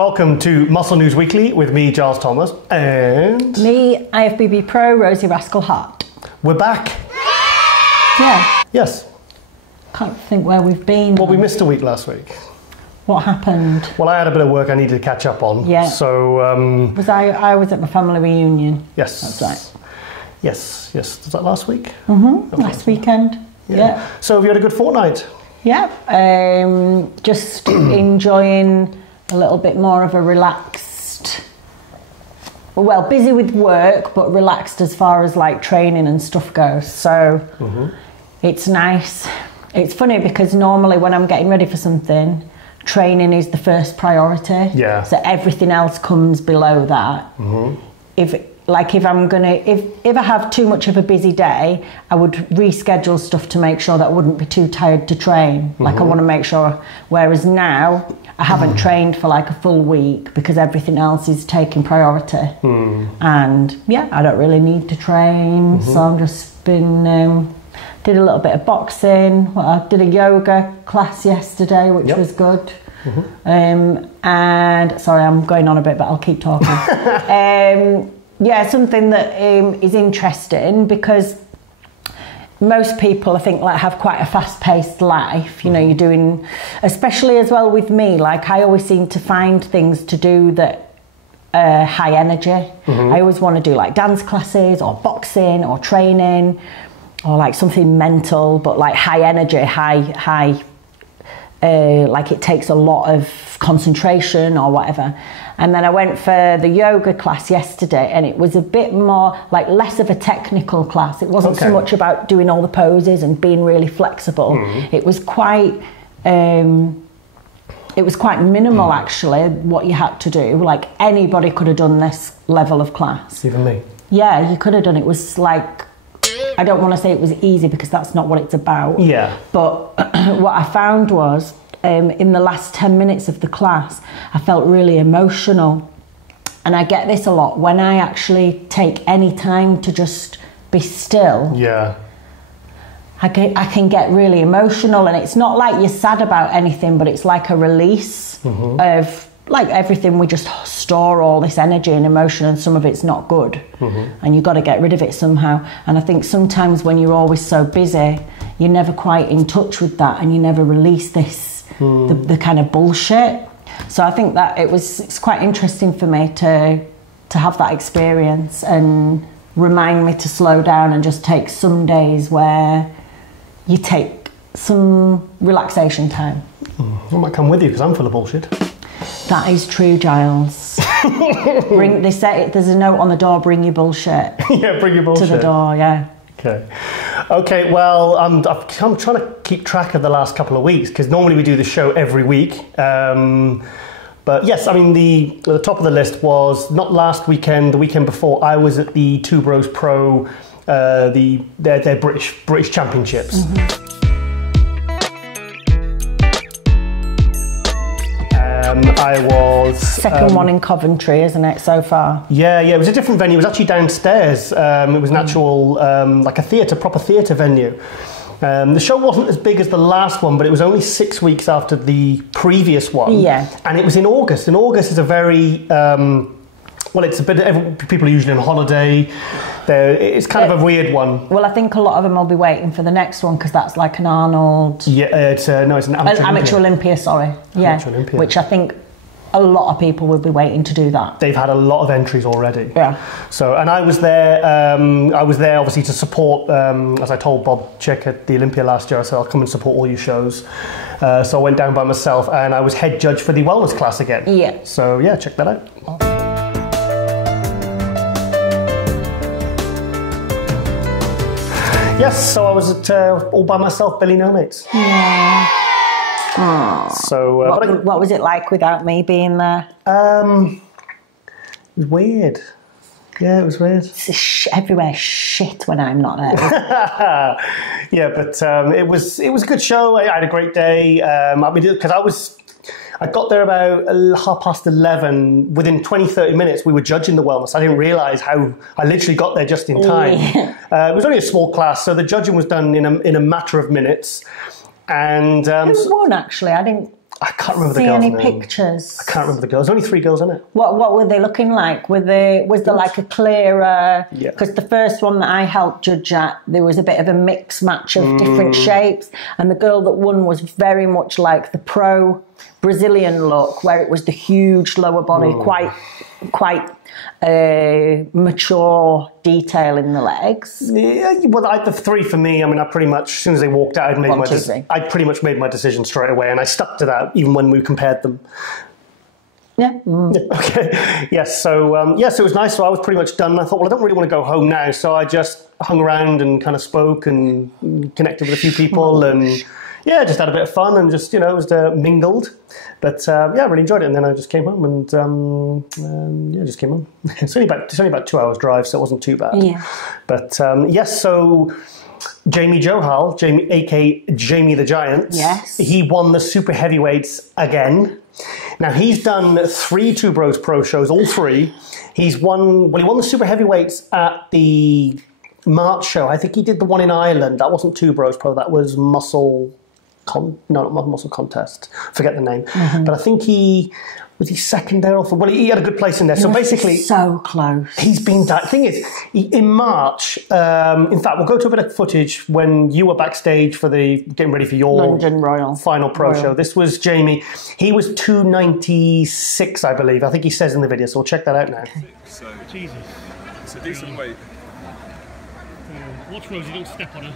welcome to Muscle News Weekly with me, Giles Thomas, and... me, IFBB Pro, Rosie Rascal Hart. We're back. Yeah. Yes. Can't think where we've been. Well, we missed a week last week. What happened? Well, I had a bit of work I needed to catch up on. Yeah. So... I was at my family reunion. Yes. That's right. Yes. Was that last week? Mm-hmm. Last weekend. Yeah. So have you had a good fortnight? Yeah. Just enjoying a little bit more of a relaxed... Well, busy with work, but relaxed as far as like training and stuff goes. So it's nice. It's funny because normally when I'm getting ready for something, training is the first priority. Yeah. So everything else comes below that. If I have too much of a busy day, I would reschedule stuff to make sure that I wouldn't be too tired to train. Like I want to make sure. Whereas now I haven't trained for like a full week because everything else is taking priority. And yeah, I don't really need to train. So I've just been did a little bit of boxing. I did a yoga class yesterday, which was good. And sorry, I'm going on a bit, but I'll keep talking. Yeah, something that is interesting because most people, I think, like have quite a fast-paced life. You know, you're doing, especially as well with me. Like I always seem to find things to do that high energy. I always want to do like dance classes or boxing or training or like something mental, but like high energy, high. Like it takes a lot of concentration or whatever. And then I went for the yoga class yesterday and it was a bit more like less of a technical class. It wasn't so much about doing all the poses and being really flexible. It was quite minimal actually what you had to do. Like anybody could have done this level of class. Even me. Yeah, you could have done it. It was like, I don't want to say it was easy because that's not what it's about. Yeah. But what I found was in the last 10 minutes of the class, I felt really emotional. And I get this a lot when I actually take any time to just be still. Yeah. I can get really emotional, and it's not like you're sad about anything, but it's like a release of like everything. We just store all this energy and emotion, and some of it's not good, and you've got to get rid of it somehow. And I think sometimes when you're always so busy, you're never quite in touch with that, and you never release this the kind of bullshit. So I think that it's quite interesting for me to have that experience and remind me to slow down and just take some days where you take some relaxation time. I might come with you because I'm full of bullshit. That is true, Giles. They say there's a note on the door, bring your bullshit. Yeah, bring your bullshit. To the door, yeah. Okay, well, I'm trying to keep track of the last couple of weeks because normally we do the show every week. But yes, I mean, the top of the list was not last weekend, the weekend before, I was at the Two Bros Pro, their British Championships. I was... Second one in Coventry, isn't it, so far? Yeah, it was a different venue. It was actually downstairs. It was an actual, like a theatre, proper theatre venue. The show wasn't as big as the last one, but it was only 6 weeks after the previous one. Yeah. And it was in August. And August is a very... well, it's a bit... People are usually on holiday. It's kind of a weird one. Well, I think a lot of them will be waiting for the next one because that's like an Arnold... Yeah, it's an Amateur Olympia, sorry. Yeah, Amateur Olympia. Which I think a lot of people will be waiting to do that. They've had a lot of entries already. Yeah. So, and I was there obviously to support, as I told Bob Chick at the Olympia last year, I said, I'll come and support all your shows. So I went down by myself and I was head judge for the wellness class again. Yeah. So yeah, check that out. Yes, so I was at all by myself, Billy No Mates. Yeah. Aww. So, what was it like without me being there? It was weird. Yeah, it was weird. It's everywhere shit when I'm not there. Yeah, but it was a good show. I had a great day. I mean, because I got there about 11:30. Within 20-30 minutes, we were judging the wellness. I didn't realise how I literally got there just in time. Yeah. It was only a small class, so the judging was done in a matter of minutes. And who won, actually? I didn't. I can't remember the girls' any name. pictures? I can't remember the girls. There's only 3 girls in it. What were they looking like? Was there like a clearer? Yeah. Because the first one that I helped judge at, there was a bit of a mix match of different shapes, and the girl that won was very much like the pro Brazilian look, where it was the huge lower body, quite mature detail in the legs. Yeah, well, the 3 for me, I mean, I pretty much, as soon as they walked out, I pretty much made my decision straight away, and I stuck to that even when we compared them. Yeah. Okay. Yes. So so it was nice. So I was pretty much done. I thought, well, I don't really want to go home now, so I just hung around and kind of spoke and connected with a few people, and just had a bit of fun and just was mingled. But I really enjoyed it. And then I just came home and just came home. It's only about 2 hours drive, so it wasn't too bad. Yeah. But yes, so Jamie Johal, aka Jamie the Giant. Yes. He won the super heavyweights again. Now he's done 3 Two Bros Pro shows, all 3. He won the super heavyweights at the March show. I think he did the one in Ireland. That wasn't Two Bros Pro. That was not Muscle Contest. Forget the name. But I think was he second there? Well, he had a good place in there. So basically, so close. He's been. The thing is, in March. In fact, we'll go to a bit of footage when you were backstage for getting ready for your London Royal final pro show. This was Jamie. He was 296, I believe. I think he says in the video. So we'll check that out now. So Jesus, it's a decent weight. Watch Rosie, don't step on her.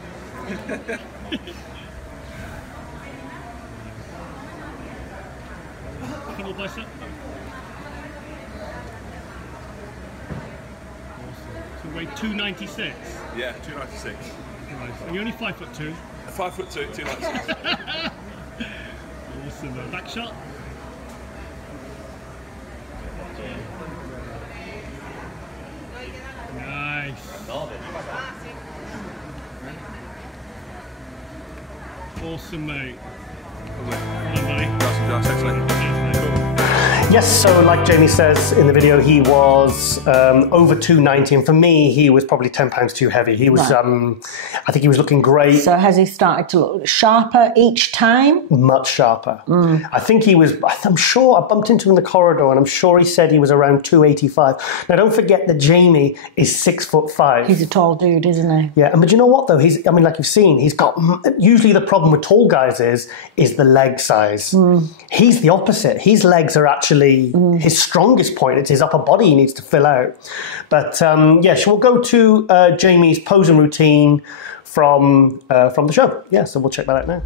Double bicep. So weigh 296. Yeah, 296. Right. And you're only 5'2". 5'2", 296. Awesome. Back shot. Nice. Awesome, mate. Yes, so like Jamie says in the video, he was over 290, and for me, he was probably 10 pounds too heavy. He was, I think he was looking great. So has he started to look sharper each time? Much sharper. I think he was, I'm sure, I bumped into him in the corridor, and I'm sure he said he was around 285. Now, don't forget that Jamie is 6'5". He's a tall dude, isn't he? Yeah, but you know what, though? Like you've seen, he's got, usually the problem with tall guys is the leg size. He's the opposite. His legs are actually his strongest point. It's his upper body he needs to fill out. But so we'll go to Jamie's posing routine from the show. Yeah, so we'll check that out now.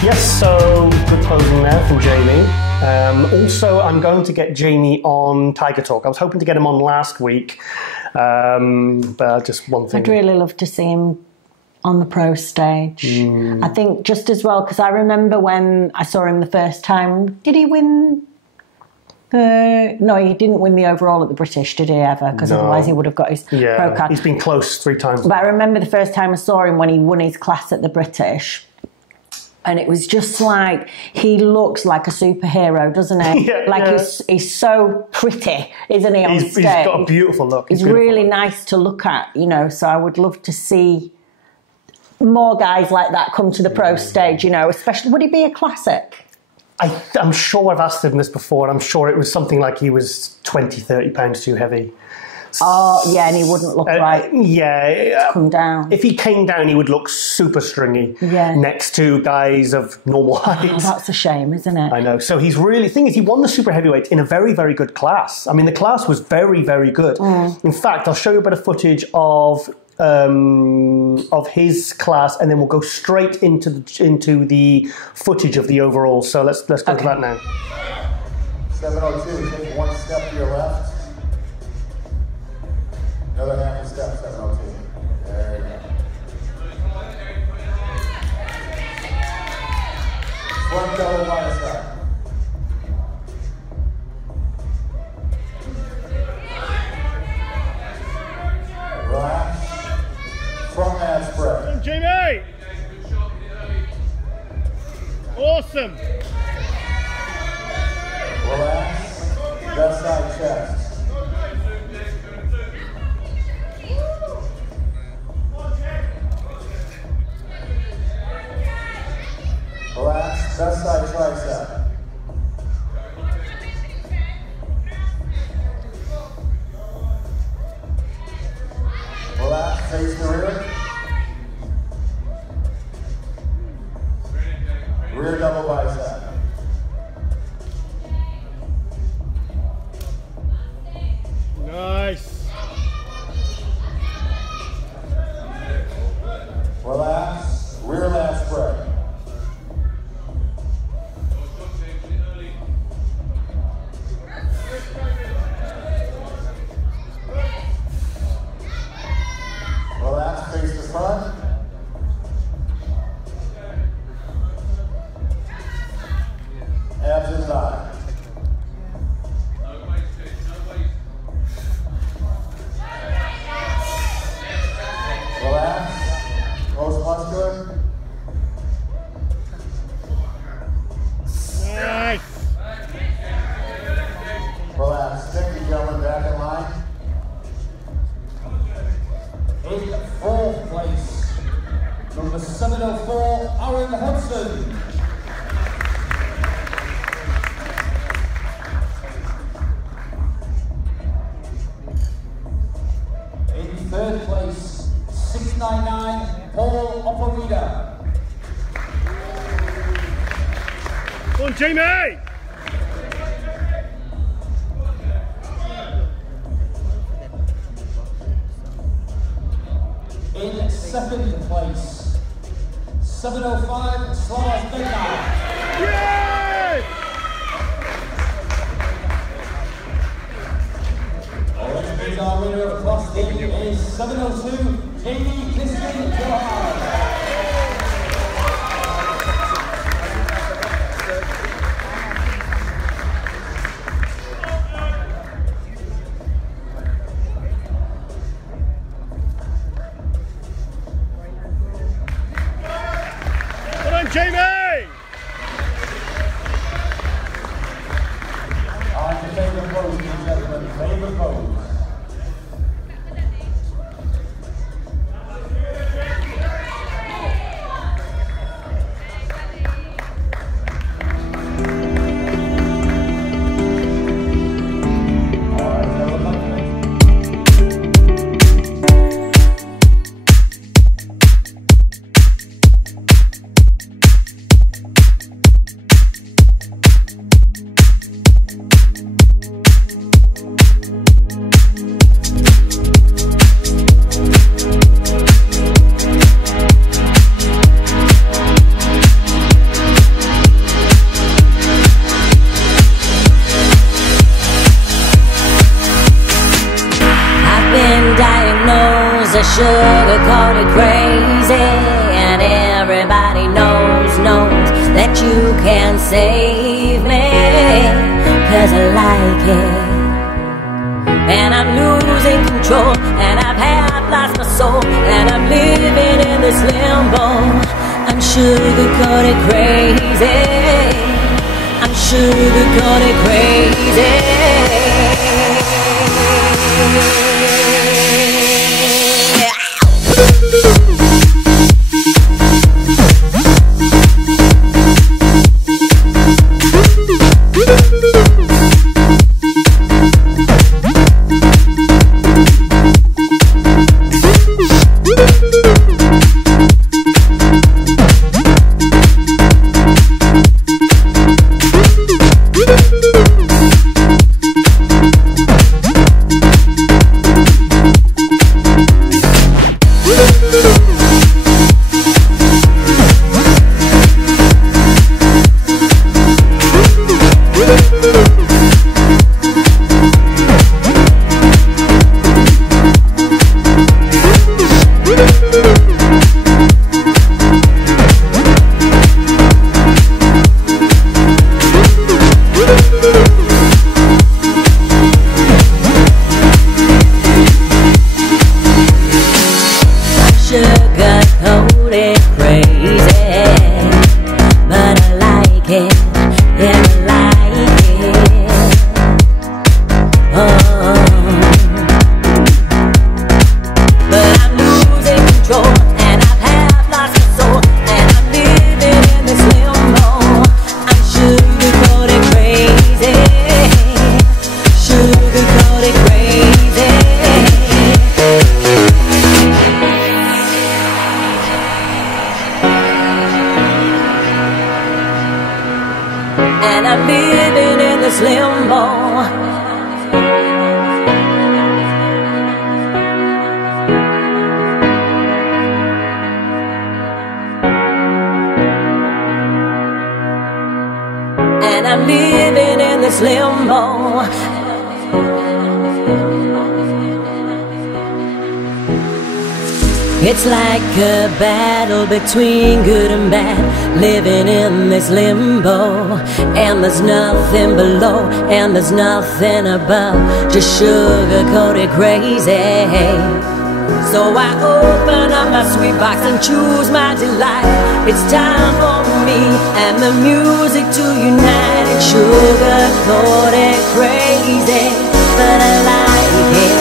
Yes, so good posing there from Jamie. Also, I'm going to get Jamie on Tiger Talk. I was hoping to get him on last week, but just one thing. I'd really love to see him on the pro stage. I think just as well, because I remember when I saw him the first time, did he win? No, he didn't win the overall at the British, did he ever? Because otherwise he would have got his pro card. He's been close 3 times. But I remember the first time I saw him when he won his class at the British. And it was just like, he looks like a superhero, doesn't he? He's so pretty, isn't he, on stage? He's got a beautiful look. He's really nice to look at, so I would love to see more guys like that come to the pro stage, especially, would he be a classic? I'm sure I've asked him this before, and I'm sure it was something like he was 20, 30 pounds too heavy. Oh, yeah, and he wouldn't look right. Yeah. Come down. If he came down, he would look super stringy next to guys of normal height. Oh, that's a shame, isn't it? I know. So he's really... thing is, he won the super heavyweight in a very, very good class. I mean, the class was very, very good. In fact, I'll show you a bit of footage of his class, and then we'll go straight into the footage of the overall. So let's go to that now. 702, take one step to your left. Another half a step, 702. There you go. Front double by the side. Relax. Front hand spread. Jamie! Awesome! Relax. Left side chest. Relax. Left side tricep. Relax. Face the rear. Rear double bicep. Nice. Relax. Rear lat spread. Relax. Face the front. Abs and thigh. Relax. Most muscular. Nice. Relax. Stick the gentleman back in line. In fourth place, number 704, Aaron Hudson. In third place, 699, Paul Operida. Come on, Jamie! In second place, 705, Slavs Bednar. Yes! Olympics our winner of Class D is 702, Jamie Christian Johan. Come on, Jamie! On to favorite pose, ladies and gentlemen. Favorite pose. sugar-coated crazy, and everybody knows that you can save me, 'cause I like it, and I'm losing control, and I've half lost my soul, and I'm living in this limbo. I'm sugar-coated crazy, I'm sugar-coated crazy. and I'm living in this limbo. And I'm living in this limbo. It's like a battle between good and bad, living in this limbo. And there's nothing below, and there's nothing above, just sugar-coated crazy. So I open up my sweet box and choose my delight. It's time for me and the music to unite. It's sugar-coated crazy, but I like it.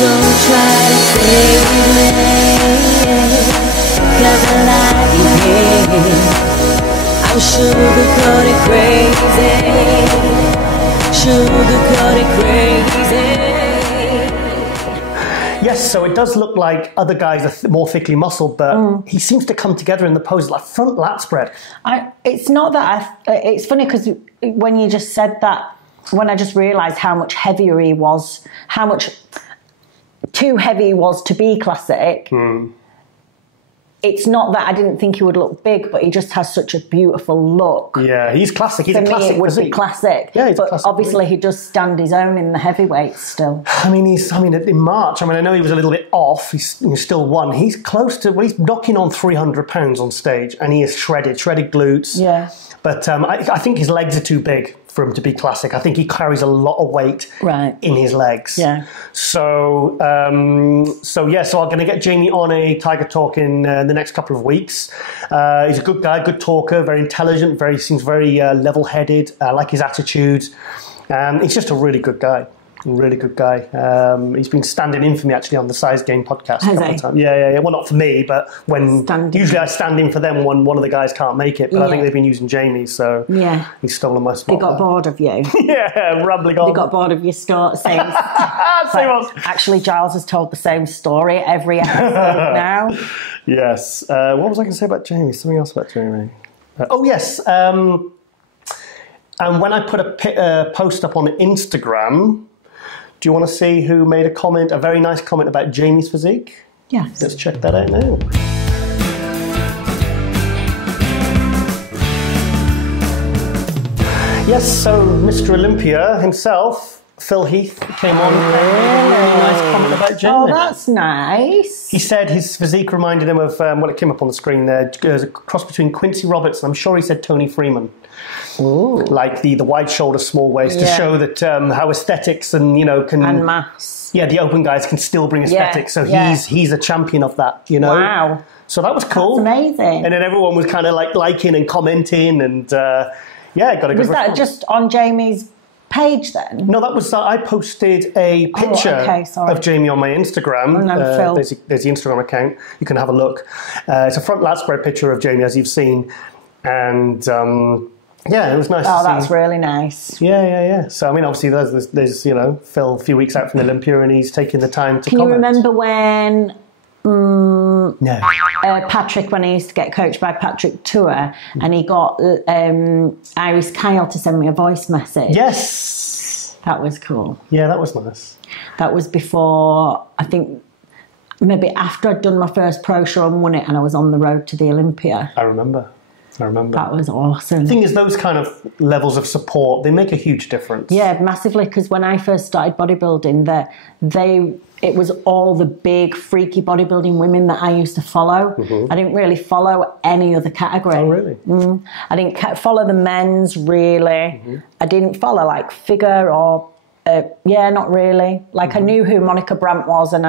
Don't try to save me, 'cause I like it. I'm sugar-coated crazy, sugar-coated crazy. Yes, so it does look like other guys are more thickly muscled, but he seems to come together in the pose like front lat spread. It's not that it's funny because when you just said that, when I just realised how much heavier he was, how much too heavy he was to be classic. It's not that I didn't think he would look big, but he just has such a beautiful look. Yeah, he's classic. He's For a classic. me, it would be classic. Yeah, he's but a classic. obviously he does stand his own in the heavyweights still. I mean, in March, I know he was a little bit off. He's still won. He's close to, well, he's knocking on 300 pounds on stage, and he is shredded glutes. Yeah. But I think his legs are too big for him to be classic. I think he carries a lot of weight in his legs. Yeah. So I'm going to get Jamie on a Tiger Talk in the next couple of weeks. He's a good guy, good talker, very intelligent, seems very level-headed. I like his attitude. He's just a really good guy. Really good guy. He's been standing in for me actually on the Size Game podcast a couple of times. Yeah. Well, not for me, but usually I stand in for them when one of the guys can't make it. But I think they've been using Jamie, so he's stolen my spot. They got bored of you. Yeah, rambling on. They got bored of your story. Actually, Giles has told the same story every episode now. Yes. What was I going to say about Jamie? Something else about Jamie. Yes. And when I put a post up on Instagram, do you want to see who made a very nice comment about Jamie's physique? Yes. Let's check that out now. Yes, so Mr. Olympia himself, Phil Heath, came on and made a really nice comment about Jamie. Oh, that's nice. He said his physique reminded him of, it came up on the screen there, a cross between Quincy Roberts and I'm sure he said Tony Freeman. Ooh. Like the wide shoulder, small waist, to show that how aesthetics and can and mass. Yeah, the open guys can still bring aesthetics. So he's a champion of that. Wow. So that was cool. That's amazing. And then everyone was kind of like liking and commenting, and got a good response. Was that just on Jamie's page then? No, that was I posted a picture of Jamie on my Instagram. Phil. There's the Instagram account. You can have a look. It's a front lat spread picture of Jamie, as you've seen, and. It was nice. Oh, that's really nice. Yeah. So, I mean, obviously, there's Phil a few weeks out from the Olympia, and he's taking the time to Can comment. you remember when No. Patrick, when I used to get coached by Patrick Tour, and he got Iris Kyle to send me a voice message? Yes. That was cool. Yeah, that was nice. That was before, I think, maybe after I'd done my first pro show and won it, and I was on the road to the Olympia. I remember. That was awesome. The thing is, those kind of levels of support, they make a huge difference. Yeah, massively, because when I first started bodybuilding, it was all the big, freaky bodybuilding women that I used to follow. Mm-hmm. I didn't really follow any other category. Oh, really? I didn't follow the men's, really. Mm-hmm. I didn't follow, like, figure or... not really. Like, I knew who Monica Brandt was, and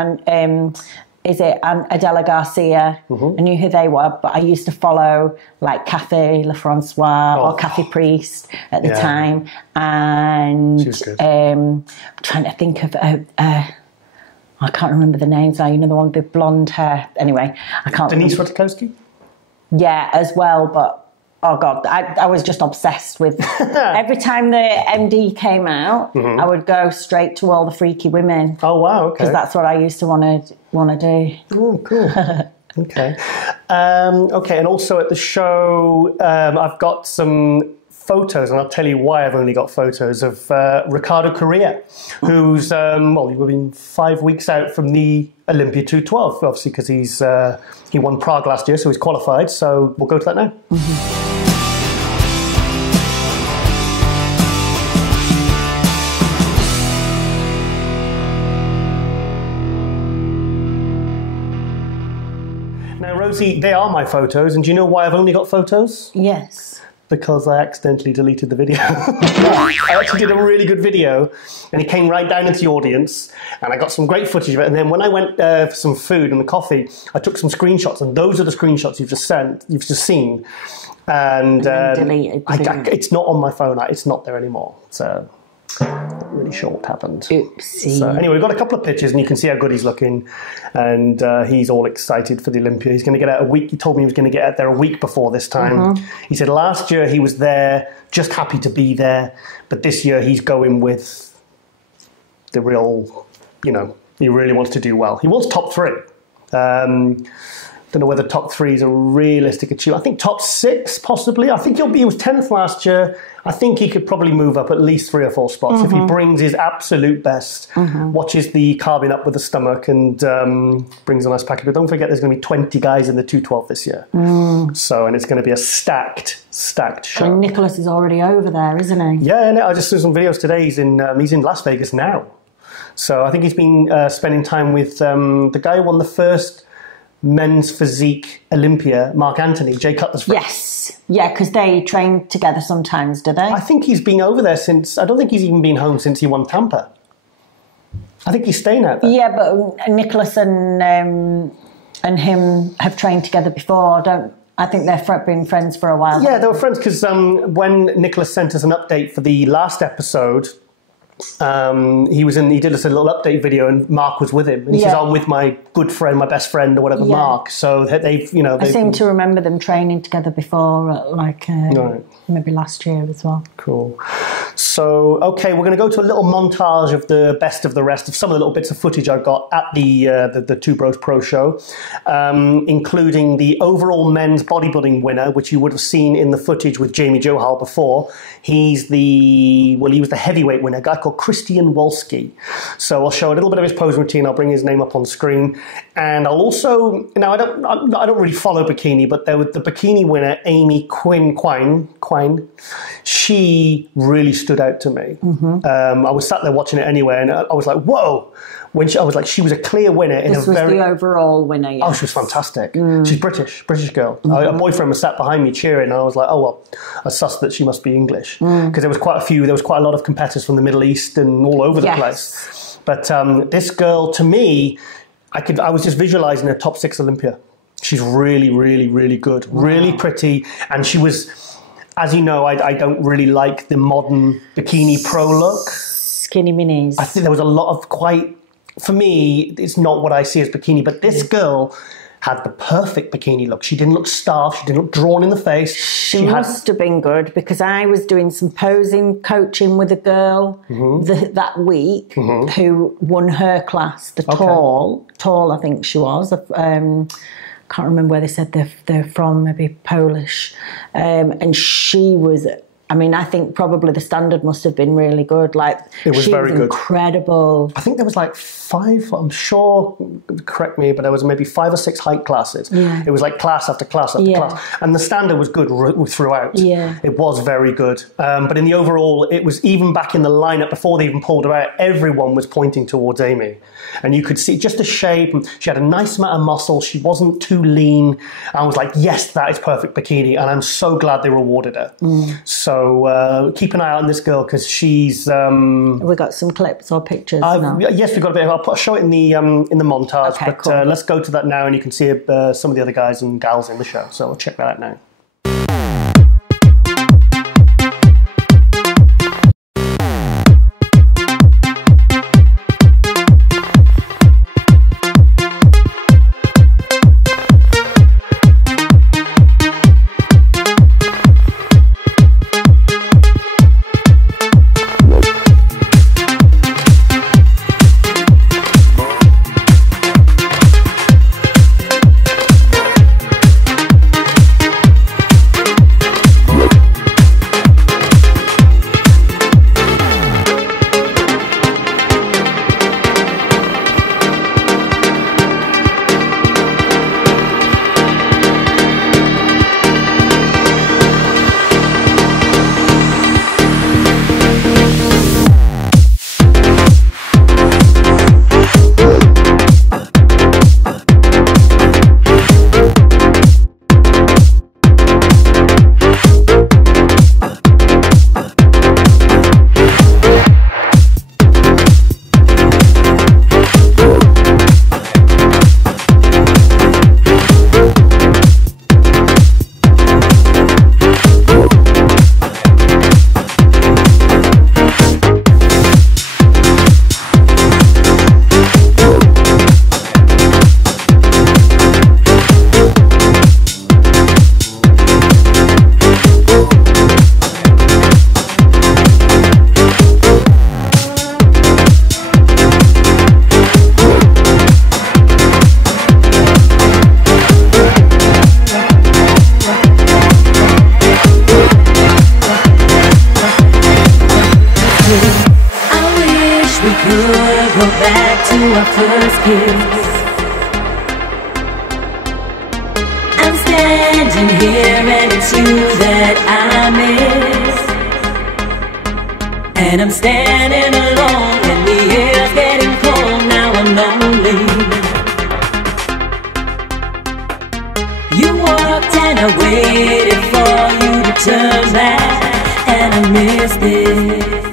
Adela Garcia. Mm-hmm. I knew who they were, but I used to follow like Cathy LaFrancois or Cathy Priest at the time. And she was good. I'm trying to think of I can't remember the names now. The one with the blonde hair. Anyway, I can't. Denise Rutkowski? Yeah, as well, but oh God, I was just obsessed with... Every time the MD came out, I would go straight to all the freaky women. Oh, wow, okay. Because that's what I used to want to do. Oh, cool. Okay. Okay, and also at the show, I've got some photos, and I'll tell you why I've only got photos of Ricardo Correa, who's, we've been 5 weeks out from the Olympia 212, obviously, because he won Prague last year, so he's qualified. So we'll go to that now. Now, Rosie, they are my photos, and do you know why I've only got photos? Yes. Because I accidentally deleted the video. I actually did a really good video, and it came right down into the audience, and I got some great footage of it. And then when I went for some food and a coffee, I took some screenshots, and those are the screenshots you've just seen. And deleted. It's not on my phone. It's not there anymore. So not really sure what happened. Oopsie. So anyway, we've got a couple of pictures, and you can see how good he's looking, and he's all excited for the Olympia. He's going to get out a week. He told me he was going to get out there a week before this time. He said last year he was there, just happy to be there, but this year he's going with the real, he really wants to do well. He wants top 3. Don't know whether top 3 is a realistic achievement. I think top 6, possibly. I think he was 10th last year. I think he could probably move up at least 3 or 4 spots if he brings his absolute best, watches the carving up with the stomach, and brings a nice package. But don't forget, there's going to be 20 guys in the 212 this year. So, and it's going to be a stacked show. And Nicholas is already over there, isn't he? Yeah, no, I just saw some videos today. He's in Las Vegas now. So I think he's been spending time with the guy who won the first men's physique Olympia, Mark Anthony, Jay Cutler's friend. Yes. Yeah, because they train together sometimes, do they? I think he's been over there since, I don't think he's even been home since he won Tampa. I think he's staying out there. Yeah, but Nicholas and him have trained together before, I think they've been friends for a while. Yeah, they were friends because when Nicholas sent us an update for the last episode, he did us a little update video, and Mark was with him, and he says, I'm with my good friend, my best friend, or whatever, Mark. So they've I seem to remember them training together before, maybe last year as well. Cool. So, okay, we're going to go to a little montage of the best of the rest of some of the little bits of footage I got at the Two Bros Pro Show, including the overall men's bodybuilding winner, which you would have seen in the footage with Jamie Johal before. He was the heavyweight winner, a guy called Christian Wolski. So I'll show a little bit of his pose routine. I'll bring his name up on screen, and I'll also, I don't really follow bikini, but there was the bikini winner, Amy Quine. She really stood out to me. I was sat there watching it anyway, and I was like, whoa. She was a clear winner. This was the overall winner, yeah. Oh, she was fantastic. She's British girl. Her boyfriend was sat behind me cheering, and I was like, oh, well, I sussed that she must be English. Because there was quite a lot of competitors from the Middle East and all over the place. But this girl, to me, I was just visualizing her top 6 Olympia. She's really, really, really good. Really pretty. And she was, as you know, I don't really like the modern bikini pro look. Skinny minis. I think there was a lot of for me, it's not what I see as bikini, but this girl had the perfect bikini look. She didn't look starved. She didn't look drawn in the face. She must have been good, because I was doing some posing coaching with a girl that week who won her class, the tall, I think she was. Can't remember where they said they're from, maybe Polish. And she was, I think probably the standard must have been really good. It was very good. Incredible. I think there was 5, I'm sure, correct me, but there was maybe 5 or 6 height classes. Yeah. It was class after class after class. And the standard was good throughout. Yeah. It was very good. But in the overall, it was even back in the lineup before they even pulled her out, everyone was pointing towards Amy. And you could see just the shape. She had a nice amount of muscle. She wasn't too lean. I was like, yes, that is perfect bikini. And I'm so glad they rewarded her. So keep an eye out on this girl, because she's... we got some clips or pictures now? Yes, we've got a bit. I'll show it in the montage. Okay, but cool. Let's go to that now, and you can see some of the other guys and gals in the show. So we'll check that out now. first kiss. I'm standing here and it's you that I miss. And I'm standing alone and the air's getting cold. Now I'm lonely. You walked and I waited for you to turn back, and I missed it.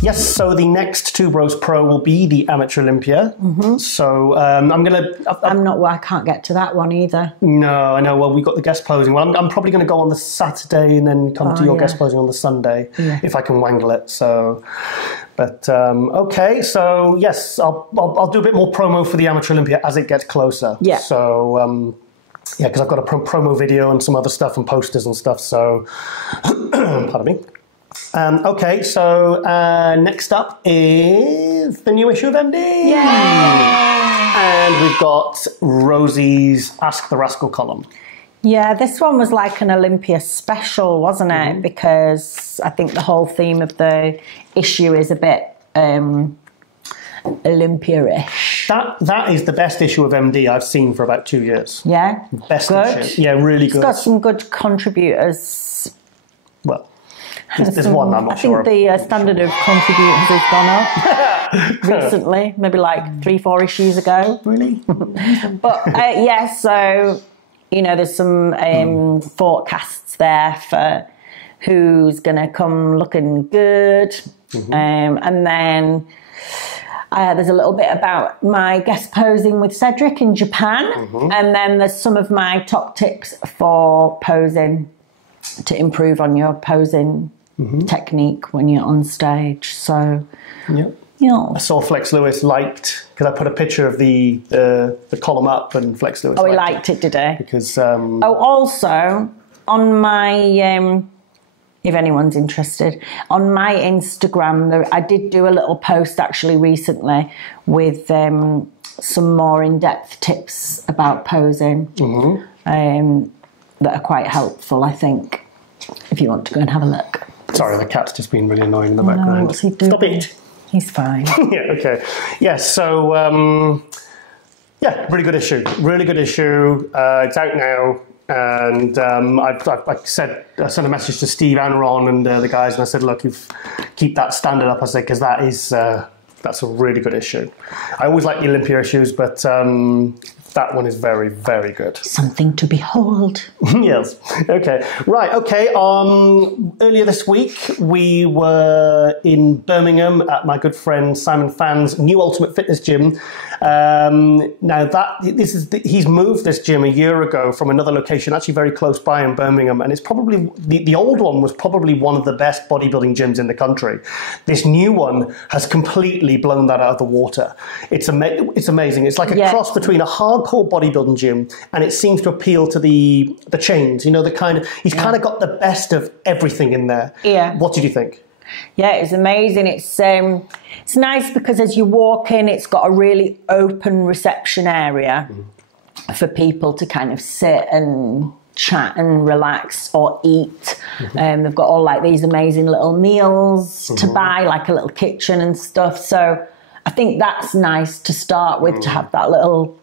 Yes, so the next Two Bros Pro will be the Amateur Olympia. So I'm I can't get to that one either. No, I know. Well, we've got the guest posing. Well, I'm probably going to go on the Saturday and then come to your guest posing on the Sunday, if I can wangle it. So, but okay. So yes, I'll do a bit more promo for the Amateur Olympia as it gets closer. Yeah. So yeah, because I've got a promo video and some other stuff and posters and stuff. So, pardon me. Okay, so next up is the new issue of MD. Yay! And we've got Rosie's Ask the Rascal column. Yeah, this one was like an Olympia special, wasn't it? Because I think the whole theme of the issue is a bit Olympia-ish. That is the best issue of MD I've seen for about 2 years. Yeah? Best good. issue. Yeah, really good. It's got some good contributors. Well, there's one I'm not sure. I think the standard of contributors has gone up recently, maybe like 3-4 issues ago. Really? But yeah, so, you know, there's some forecasts there for who's going to come looking good. And then there's a little bit about my guest posing with Cedric in Japan. And then there's some of my top tips for posing to improve on your posing technique when you're on stage. So, yeah. I saw Flex Lewis liked, because I put a picture of the column up and Flex Lewis he liked it, did he? Because... also, on my... if anyone's interested, on my Instagram, I did do a little post actually recently with some more in-depth tips about posing that are quite helpful, I think, if you want to go and have a look. Sorry, the cat's just been really annoying in the background. What's he doing? Stop it. He's fine. Yeah, okay. Yeah, so, yeah, really good issue. Really good issue. It's out now. And like I said, I sent a message to Steve and Ron and the guys, and I said, look, keep that standard up, I said, because that is... that's a really good issue. I always like the Olympia issues, but that one is very, very good. Something to behold. Yes. Okay. Right. Okay. Earlier this week, we were in Birmingham at my good friend Simon Phan's new Ultimate Fitness gym. Now he's moved this gym a year ago from another location, actually very close by in Birmingham, and it's probably the old one was probably one of the best bodybuilding gyms in the country. This new one has completely blown that out of the water. It's amazing. It's like a cross between a hardcore bodybuilding gym, and it seems to appeal to the chains. You know, he's kind of got the best of everything in there. Yeah. What did you think? Yeah, it's amazing. It's nice because as you walk in, it's got a really open reception area for people to kind of sit and chat and relax or eat. They've got all like these amazing little meals to buy, like a little kitchen and stuff. So I think that's nice to start with, to have that little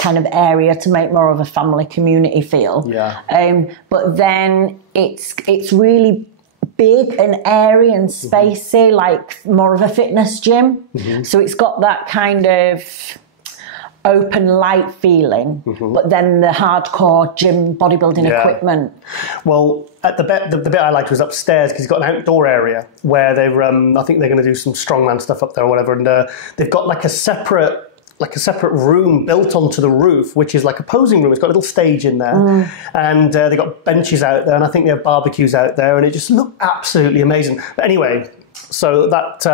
kind of area to make more of a family community feel. Yeah. But then it's really big and airy and spacey, like more of a fitness gym. So it's got that kind of open light feeling, but then the hardcore gym bodybuilding equipment. Well, the bit I liked was upstairs, because he's got an outdoor area where I think they're going to do some strongman stuff up there or whatever, and they've got like a separate room built onto the roof, which is like a posing room. It's got a little stage in there, and they've got benches out there, and I think they have barbecues out there, and it just looked absolutely amazing. But anyway, so that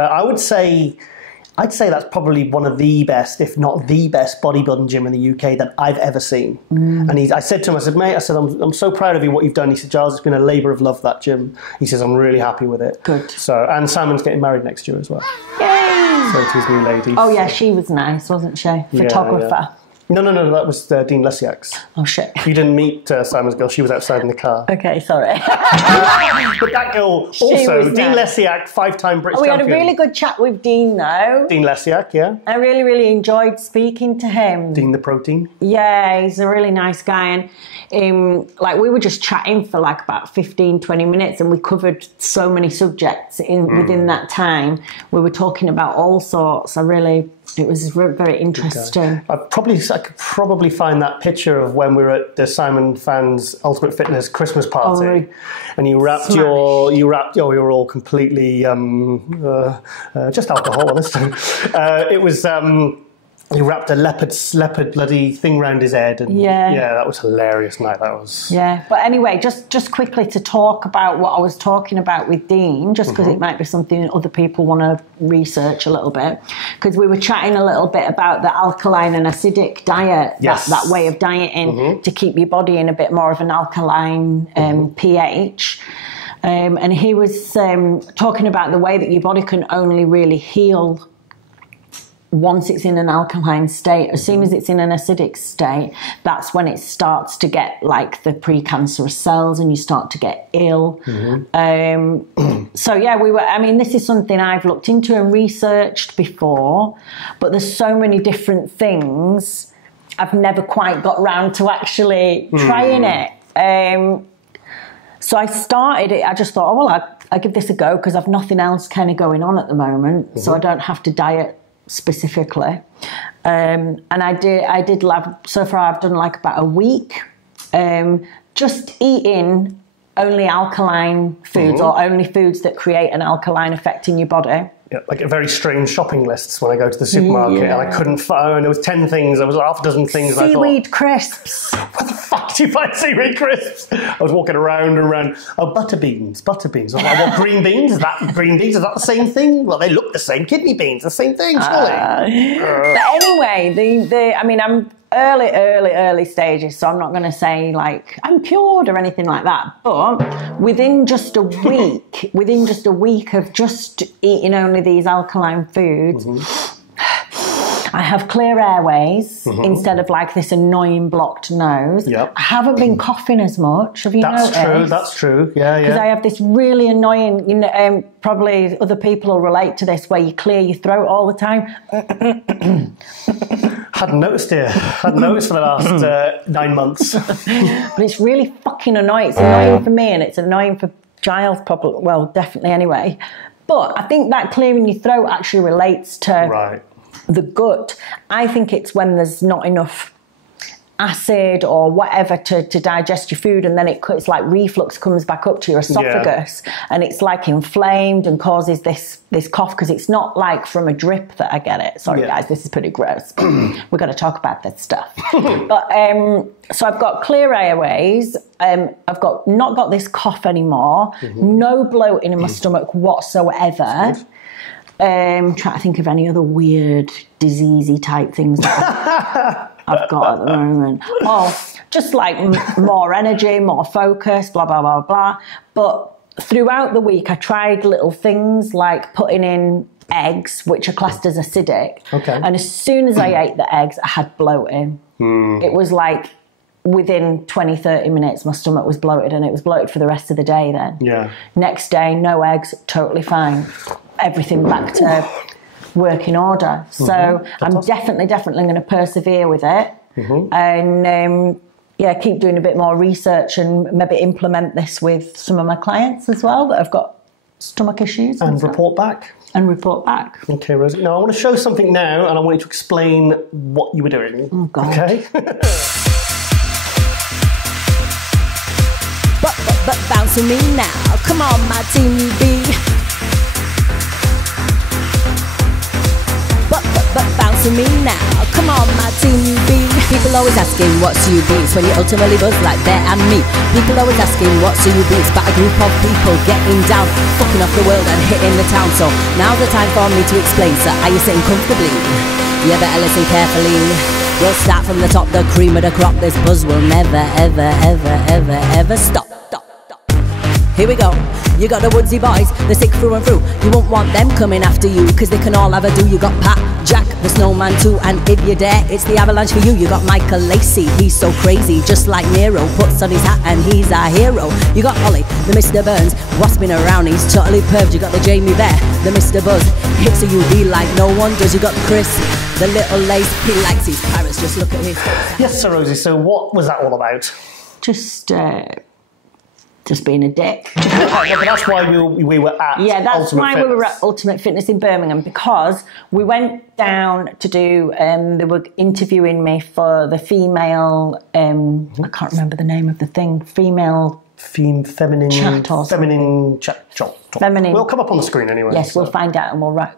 I'd say that's probably one of the best, if not the best, bodybuilding gym in the UK that I've ever seen. And I said to him, I said, mate, I'm so proud of you, what you've done. He said, Giles, it's been a labour of love, that gym. He says, I'm really happy with it. Good. So, and Simon's getting married next year as well. Yay! So to his new lady. Oh yeah, she was nice, wasn't she? Photographer. Yeah. No, that was Dean Lesiak's. Oh shit. You didn't meet Simon's girl, she was outside in the car. Okay, sorry. But that girl also, Dean Lesiak, 5-time British champion. We had a really good chat with Dean though. Dean Lesiak, yeah. I really, really enjoyed speaking to him. Dean the Protein. Yeah, he's a really nice guy, and like we were just chatting for like about 15-20 minutes, and we covered so many subjects within that time. We were talking about all sorts. It was very interesting. I could probably find that picture of when we were at the Simon Phan's Ultimate Fitness Christmas party, and you were all completely just alcohol this time. It was he wrapped a leopard bloody thing round his head, and that was hilarious night. That was But anyway, just quickly to talk about what I was talking about with Dean, just because it might be something other people want to research a little bit, because we were chatting a little bit about the alkaline and acidic diet, that way of dieting to keep your body in a bit more of an alkaline pH. And he was talking about the way that your body can only really heal once it's in an alkaline state. As soon as it's in an acidic state, that's when it starts to get like the precancerous cells and you start to get ill. So yeah, this is something I've looked into and researched before, but there's so many different things I've never quite got round to actually trying it. So I started it, I just thought, I'll give this a go, because I've nothing else kind of going on at the moment, so I don't have to diet specifically, and I did so far I've done like about a week, just eating only alkaline foods or only foods that create an alkaline effect in your body. Yeah, like a very strange shopping lists when I go to the supermarket, and I couldn't find. There was 10 things. There was half a dozen things. Seaweed crisps. What the fuck do you find seaweed crisps? I was walking around and around. Oh, butter beans. I was like, what, green beans? Is that green beans? Is that the same thing? Well, they look the same. Kidney beans, the same thing, surely. But anyway, I'm early stages, so I'm not going to say like I'm cured or anything like that, but within just a week of just eating only these alkaline foods, I have clear airways instead of like this annoying blocked nose. Yep. I haven't been coughing as much. Have you noticed? That's true. Yeah, Because I have this really annoying, you know, probably other people will relate to this, where you clear your throat all the time. Hadn't noticed it. Hadn't noticed for the last 9 months. But it's really fucking annoying. It's annoying for me and it's annoying for Giles, probably. Well, definitely anyway. But I think that clearing your throat actually relates to the gut. I think it's when there's not enough acid or whatever to digest your food, and then it's like reflux comes back up to your esophagus and it's like inflamed and causes this cough, because it's not like from a drip that I get it. Sorry guys, this is pretty gross, but we're going to talk about that stuff. But so I've got clear airways, I've not got this cough anymore, no bloating in my stomach whatsoever. Trying to think of any other weird diseasey type things that I've got at the moment. Oh, just like more energy, more focus, blah, blah, blah, blah. But throughout the week, I tried little things like putting in eggs, which are classed as acidic. Okay. And as soon as I ate the eggs, I had bloating. It was like within 20, 30 minutes, my stomach was bloated, and it was bloated for the rest of the day then. Yeah. Next day, no eggs, totally fine. Everything back to working order. So I'm definitely going to persevere with it, and keep doing a bit more research and maybe implement this with some of my clients as well that have got stomach issues. And report back. Okay, Rosie. Now I want to show something now, and I want you to explain what you were doing. Oh God. Okay. but bounce with me now. Come on, my team, you be. But bounce with me now. Come on, my team, you be. People always asking what's you beats when you ultimately buzz like Bear and me. People always asking what's you beats, but a group of people getting down, fucking off the world and hitting the town. So now's the time for me to explain. So are you sitting comfortably? You better listen carefully. We'll start from the top, the cream of the crop. This buzz will never, ever, ever, ever, ever stop. Here we go. You got the woodsy boys, they're sick through and through. You won't want them coming after you, cause they can all have a do. You got Pat, Jack, the snowman too, and if you're there, it's the avalanche for you. You got Michael Lacey, he's so crazy, just like Nero, puts on his hat and he's our hero. You got Ollie, the Mr. Burns, wasping around, he's totally perved. You got the Jamie Bear, the Mr. Buzz, hits a UV like no one does. You got Chris, the little lace, he likes his parrots, just look at his face. Yes, Sir Rosie, so what was that all about? Just being a dick. But that's why we were at that's Ultimate why Fitness. we were at Ultimate Fitness in Birmingham, because we went down to do, they were interviewing me for the female, I can't remember the name of the thing, feminine chat or feminine chat. Feminine. We'll come up on the screen anyway. Yes, we'll find out and we'll write.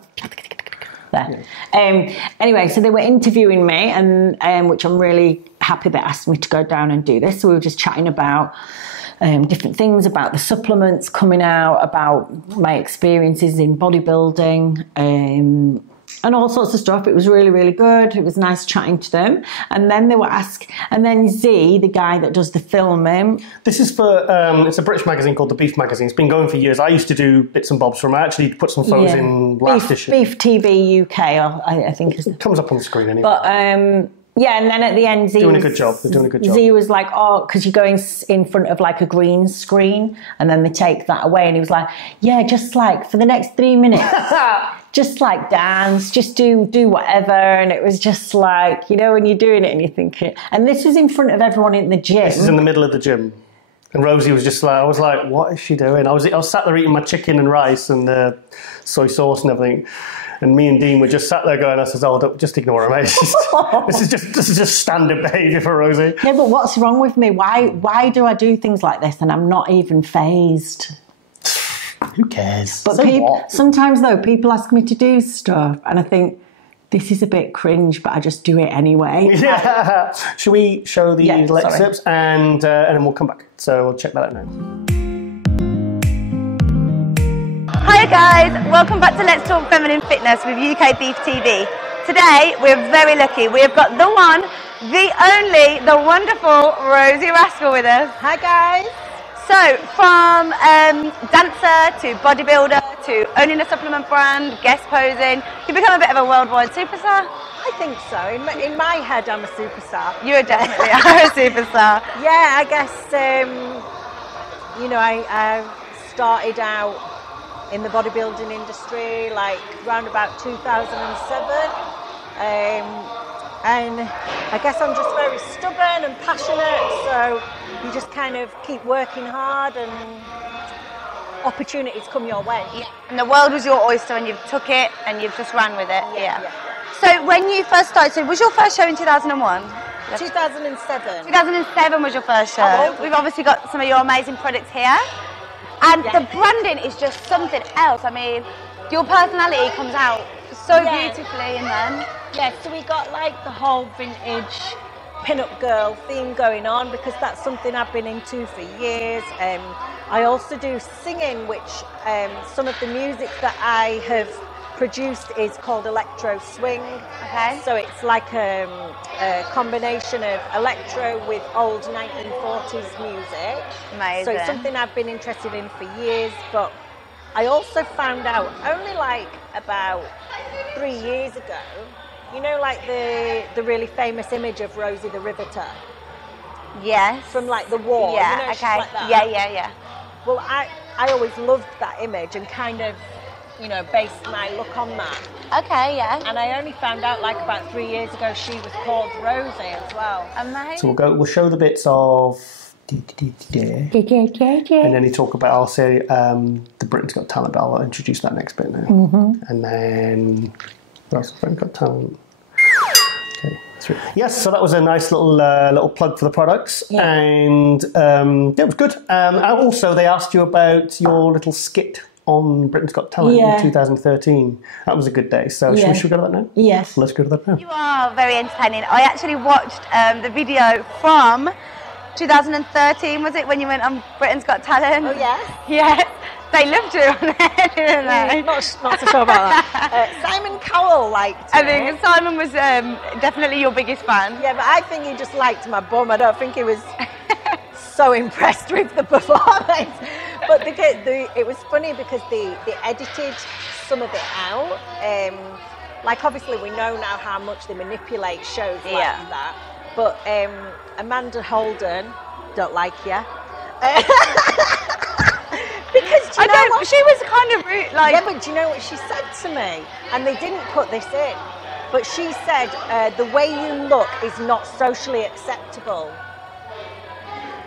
There. Anyway, so they were interviewing me, and which I'm really happy they asked me to go down and do this. So we were just chatting about different things, about the supplements coming out, about my experiences in bodybuilding, and all sorts of stuff. It was really, really good. It was nice chatting to them. And then they were asked, and then Z, the guy that does the filming. This is for, it's a British magazine called The Beef Magazine. It's been going for years. I used to do bits and bobs from it. I actually put some photos in last issue. Beef TV UK, I think. It comes up on the screen anyway. But, yeah, and then at the end, Z They're doing a good job. Z was like, oh, because you go in front of like a green screen, and then they take that away. And he was like, yeah, just like for the next 3 minutes, just like dance, just do whatever. And it was just like, you know, when you're doing it and you're thinking, and this was in front of everyone in the gym. This is in the middle of the gym. And Rosie was just like, I was like, what is she doing? I was sat there eating my chicken and rice and soy sauce and everything. And me and Dean were just sat there going, I said, oh, just ignore her, mate. This is just standard behaviour for Rosie. Yeah, but what's wrong with me? Why do I do things like this and I'm not even fazed? Who cares? But sometimes, though, people ask me to do stuff and I think, this is a bit cringe, but I just do it anyway. Yeah. Should we show the excerpts and then we'll come back. So we'll check that out now. Hi guys, welcome back to Let's Talk Feminine Fitness with UK Beef TV. Today we're very lucky. We have got the one, the only, the wonderful Rosie Rascal with us. Hi guys. So from dancer to bodybuilder to owning a supplement brand, guest posing, you become a bit of a worldwide superstar. I think so. In my head, I'm a superstar. You definitely are a superstar. Yeah, I guess, you know, I started out in the bodybuilding industry like around about 2007. And I guess I'm just very stubborn and passionate, so you just kind of keep working hard and opportunities come your way. Yeah. And the world was your oyster and you've took it and you've just ran with it. Yeah. So when you first started, so was your first show in 2001? 2007. 2007 was your first show. We've obviously got some of your amazing products here. And the branding is just something else. I mean, your personality comes out so beautifully in them. Yeah, so we got like the whole vintage pin-up girl theme going on because that's something I've been into for years. I also do singing, which some of the music that I have produced is called electro swing. Okay. So it's like a combination of electro with old 1940s music. Amazing. So it's something I've been interested in for years, but I also found out only like about 3 years ago, you know, like the really famous image of Rosie the Riveter? Yes. From like the war. Yeah, you know, okay. like that. Yeah. Well, I always loved that image and kind of, you know, based my look on that. Okay, yeah. And I only found out like about 3 years ago she was called Rosie as well. Amazing. So we'll show the bits of... And then you talk about, I'll say, the Britain's Got Talent, but I'll introduce that next bit now. And then... What else? Britain's Got Talent. Okay. Yes, so that was a nice little plug for the products, and it was good. And also, they asked you about your little skit on Britain's Got Talent in 2013. That was a good day. So should we go to that now? Yes. Let's go to that now. You are very entertaining. I actually watched the video from 2013, was it, when you went on Britain's Got Talent? Oh, yeah? Yes. They loved you on there, didn't they? Not so sure about that. Simon Cowell liked it. I think Simon was definitely your biggest fan. Yeah, but I think he just liked my bum. I don't think he was so impressed with the performance. But it was funny because they edited some of it out. Like, obviously, we know now how much they manipulate shows like that. But Amanda Holden, don't like you. Because do you know what? She was kind of rude, like... Yeah, but do you know what she said to me? And they didn't put this in. But she said, the way you look is not socially acceptable.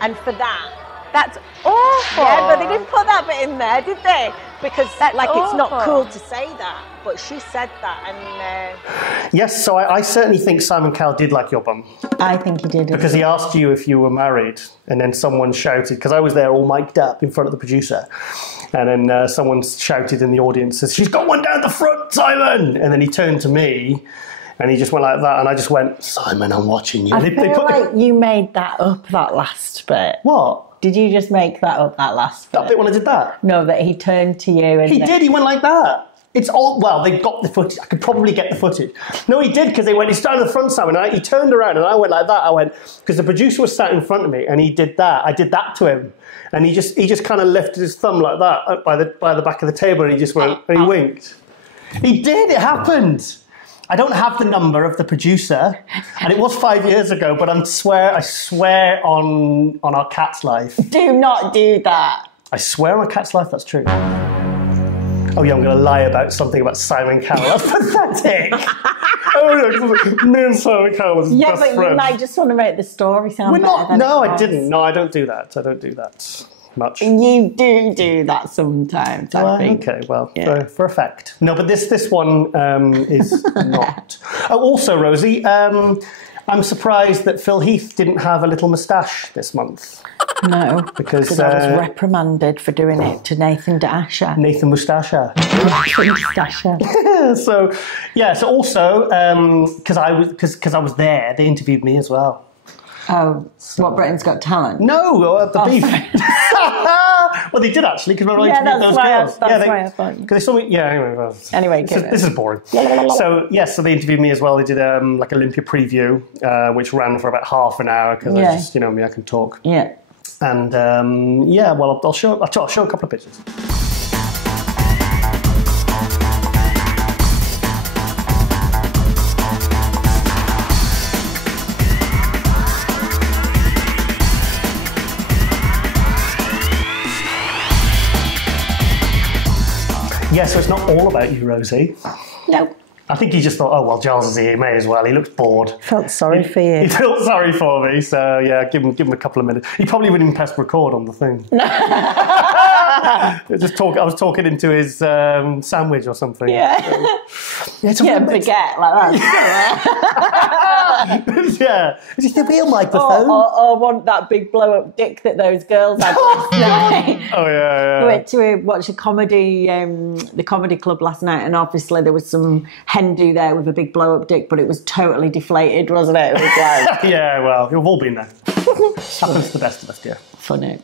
And for that... That's awful. Yeah, but they didn't put that bit in there, did they? Because that's awful. It's not cool to say that. But she said that, and... Yes, so I certainly think Simon Cowell did like your bum. I think he did. Because he asked you if you were married, and then someone shouted, because I was there all mic'd up in front of the producer, and then someone shouted in the audience, says, "She's got one down the front, Simon!" And then he turned to me, and he just went like that, and I just went, "Simon, I'm watching you." I feel like you made that up, that last bit. What? Did you just make that up, that last bit? That bit when I did that? No, that he turned to you and... He did, he went like that. It's all, well, they've got the footage. I could probably get the footage. No, he did, because he started at the front, Simon, and he turned around, and I went like that. I went, because the producer was sat in front of me, and he did that. I did that to him. And he just kind of lifted his thumb like that by the back of the table, and he just went, and he winked. He did, it happened. I don't have the number of the producer, and it was 5 years ago, but I swear on our cat's life. Do not do that. I swear on a cat's life, that's true. Oh yeah, I'm going to lie about something about Simon Cowell. That's pathetic. Oh yeah, me and Simon Cowell was best friends. Yeah, but you might just want to make the story sound better than No, it I was. didn't. No, I don't do that. I don't do that much. You do that sometimes, I think. Okay, well, for effect. No, but this one is not. Oh, also, Rosie, I'm surprised that Phil Heath didn't have a little moustache this month. No, because I was reprimanded for doing it to Nathan Dasher. Nathan Moustacher. Dasher. So also, because I was there, they interviewed me as well. Oh, what, Britain's Got Talent? No, the beef. Well, they did actually, because I interviewed those girls. That's why I thought. Because they saw me. Yeah, anyway. This is boring. So yes, so they interviewed me as well. They did like Olympia preview, which ran for about half an hour because I just, me, I can talk. Yeah. And I'll show a couple of pictures. So yes, so they interviewed me as well. They did like Olympia preview, which ran for about half an hour because I just, me, I can talk. And well, I'll show a couple of pictures. So yes, so they interviewed me as well. They did like Olympia preview, which ran for about half an hour because I just, me, I can talk. And well, I'll show a couple of pictures. Yeah, so it's not all about you, Rosie. No. I think he just thought, oh, well, Giles is here, may as well. He looks bored. Felt sorry for you. He felt sorry for me, so yeah, give him a couple of minutes. He probably wouldn't even press record on the thing. I was talking into his sandwich or something. Yeah. Baguette like that. Yeah. Is it the real microphone? Or want that big blow-up dick that those girls had last night. Oh, yeah. We went to watch a comedy, the comedy club last night, and obviously there was some hen do there with a big blow-up dick, but it was totally deflated, wasn't it? It was like... Yeah, well, we've all been there. Happens to the best of us, yeah. Funny.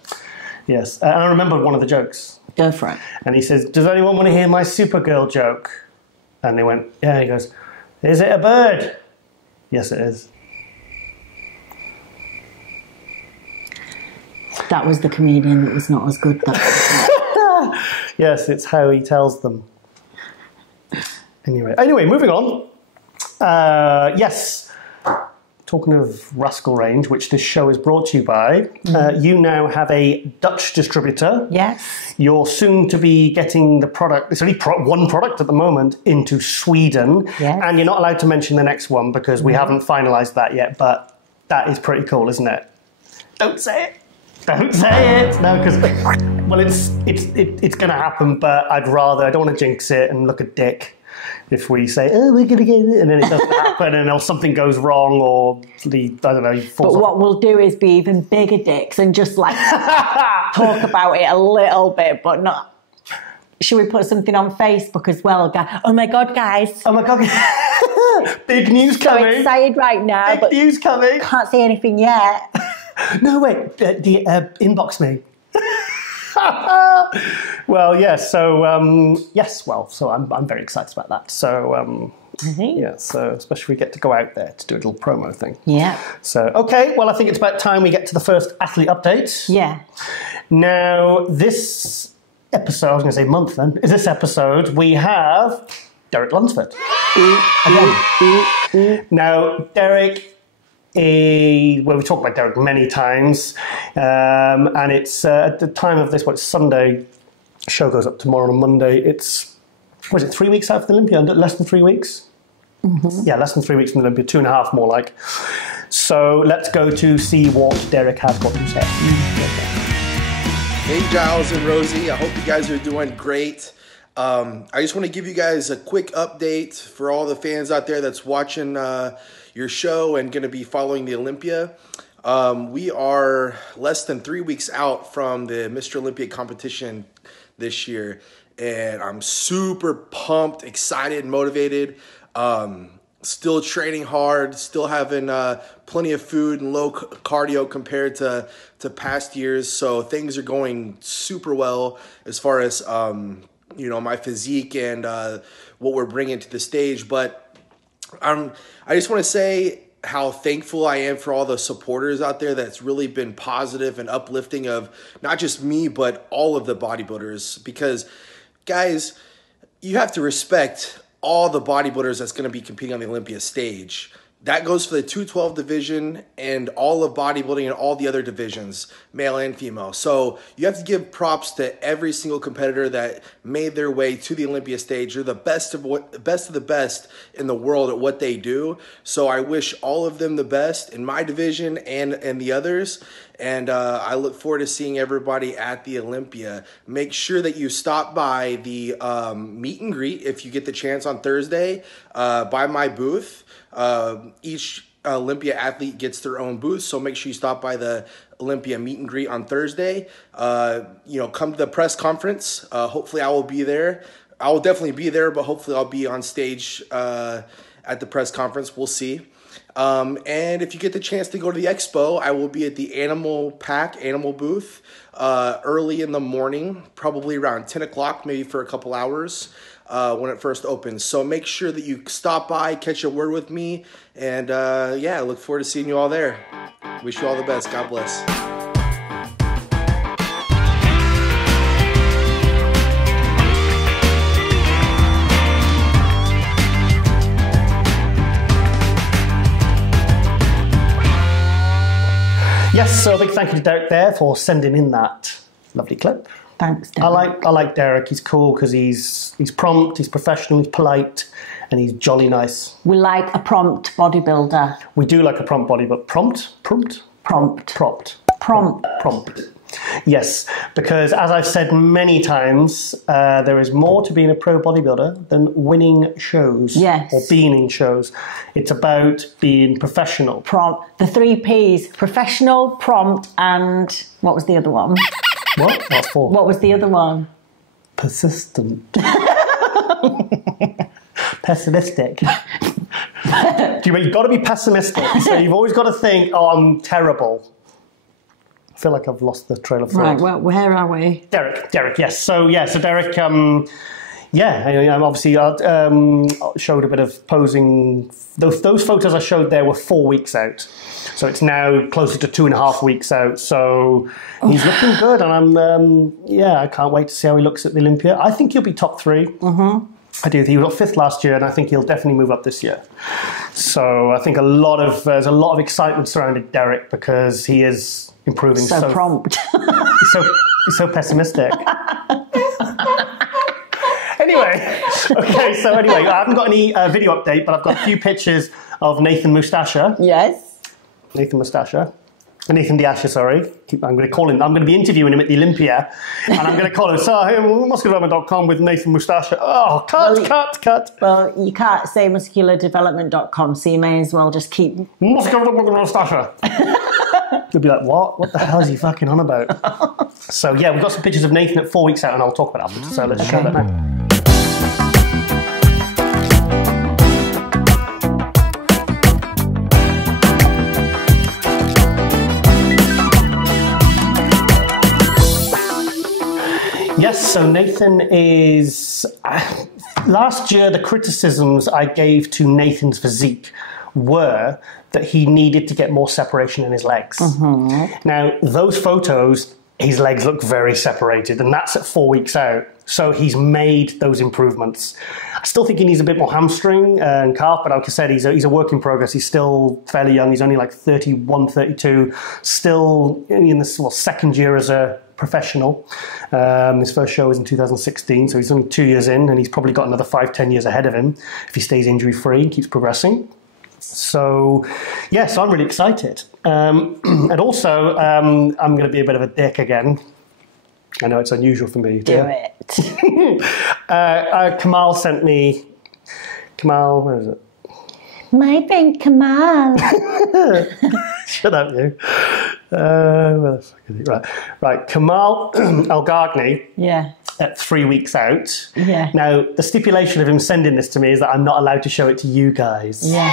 Yes, and I remember one of the jokes. Go for it. And he says, does anyone want to hear my Supergirl joke? And they went, yeah. He goes, is it a bird? Yes, it is. That was the comedian that was not as good. Yes, it's how he tells them. Anyway, moving on. Yes. Talking of Rascal Range, which this show is brought to you by, you now have a Dutch distributor. Yes. You're soon to be getting the product, it's only one product at the moment, into Sweden. Yes. And you're not allowed to mention the next one because we haven't finalised that yet, but that is pretty cool, isn't it? Don't say it. Don't say it. No, because, well, it's going to happen, but I don't want to jinx it and look a dick. If we say, oh, we're going to get it, and then it doesn't happen, and something goes wrong, or he falls off. What we'll do is be even bigger dicks and just like talk about it a little bit, but not. Should we put something on Facebook as well? Oh my God, guys. Oh my God. Big news coming. So excited right now. Big news coming. Can't say anything yet. No, wait. Inbox me. Well, yes. So so I'm very excited about that. So yeah. So especially we get to go out there to do a little promo thing. Yeah. So okay. Well, I think it's about time we get to the first athlete update. Yeah. Now this episode, I was going to say month. Then this episode we have Derek Lunsford. Now Derek. We've talked about Derek many times, and it's at the time of this, it's Sunday, show goes up tomorrow on a Monday, it's, 3 weeks after the Olympia? Less than 3 weeks? Mm-hmm. Yeah, less than 3 weeks from the Olympia, 2.5 more like. So let's go to see what Derek has got to say. Hey Giles and Rosie, I hope you guys are doing great. I just want to give you guys a quick update for all the fans out there that's watching your show and going to be following the Olympia. We are less than 3 weeks out from the Mr. Olympia competition this year, and I'm super pumped, excited, motivated. Still training hard, still having plenty of food and low cardio compared to past years. So things are going super well as far as my physique and what we're bringing to the stage. But I just want to say how thankful I am for all the supporters out there that's really been positive and uplifting of not just me, but all of the bodybuilders. Because, guys, you have to respect all the bodybuilders that's going to be competing on the Olympia stage. That goes for the 212 division and all of bodybuilding and all the other divisions, male and female. So you have to give props to every single competitor that made their way to the Olympia stage. They're the best of the best in the world at what they do. So I wish all of them the best in my division and the others. And I look forward to seeing everybody at the Olympia. Make sure that you stop by the meet and greet if you get the chance on Thursday by my booth. Each Olympia athlete gets their own booth, so make sure you stop by the Olympia meet and greet on Thursday. Come to the press conference. Hopefully I will be there. I will definitely be there, but hopefully I'll be on stage at the press conference. We'll see. And if you get the chance to go to the expo, I will be at the animal booth early in the morning, probably around 10 o'clock, maybe for a couple hours when it first opens. So make sure that you stop by, catch a word with me, and I look forward to seeing you all there. Wish you all the best. God bless. Yes, so a big thank you to Derek there for sending in that lovely clip. Thanks, Derek. I like Derek. He's cool because he's prompt, he's professional, he's polite, and he's jolly nice. We like a prompt bodybuilder. We do like a prompt bodybuilder. Prompt. Yes, because as I've said many times, there is more to being a pro bodybuilder than winning shows. Yes. Or being in shows. It's about being professional. The 3 Ps: professional, prompt, and what was the other one? What? What's 4? What was the other one? Persistent. Pessimistic. You've got to be pessimistic. So you've always got to think, oh, I'm terrible. I feel like I've lost the trail of thought. Right, well, where are we? Derek, yes. So Derek, obviously showed a bit of posing. Those photos I showed there were 4 weeks out. So it's now closer to 2.5 weeks out. So he's looking good. And I can't wait to see how he looks at the Olympia. I think he'll be top 3. Mm-hmm. I do. He got 5th last year, and I think he'll definitely move up this year. So I think there's a lot of excitement surrounding Derek because he is improving. So prompt. He's so pessimistic. Anyway, I haven't got any video update, but I've got a few pictures of Nathan Mustasha. Yes. Nathan the Asher, sorry. I'm going to call him. I'm going to be interviewing him at the Olympia, and I'm going to call him. So, musculardevelopment.com with Nathan Mustasha. Oh, cut. Well, you can't say musculardevelopment.com, so you may as well just keep Mustasha. They'll be like, what? What the hell is he fucking on about? So, yeah, we've got some pictures of Nathan at 4 weeks out, and I'll talk about that. So let's show that now. Yes, so Nathan is... last year, the criticisms I gave to Nathan's physique were that he needed to get more separation in his legs. Mm-hmm. Now, those photos, his legs look very separated, and that's at 4 weeks out. So he's made those improvements. I still think he needs a bit more hamstring and calf, but like I said, he's a work in progress. He's still fairly young. He's only like 31, 32, still in this second year as a professional. His first show was in 2016, so he's only 2 years in, and he's probably got another 5-10 years ahead of him if he stays injury-free and keeps progressing. So, so I'm really excited. And also, I'm going to be a bit of a dick again. I know it's unusual for me. Do it. Kamal sent me... Kamal, where is it? My friend Kamal. Shut up, you. Where the fuck is it? Right. Kamal Al-Ghargni. Yeah. At 3 weeks out. Yeah. Now, the stipulation of him sending this to me is that I'm not allowed to show it to you guys. Yeah.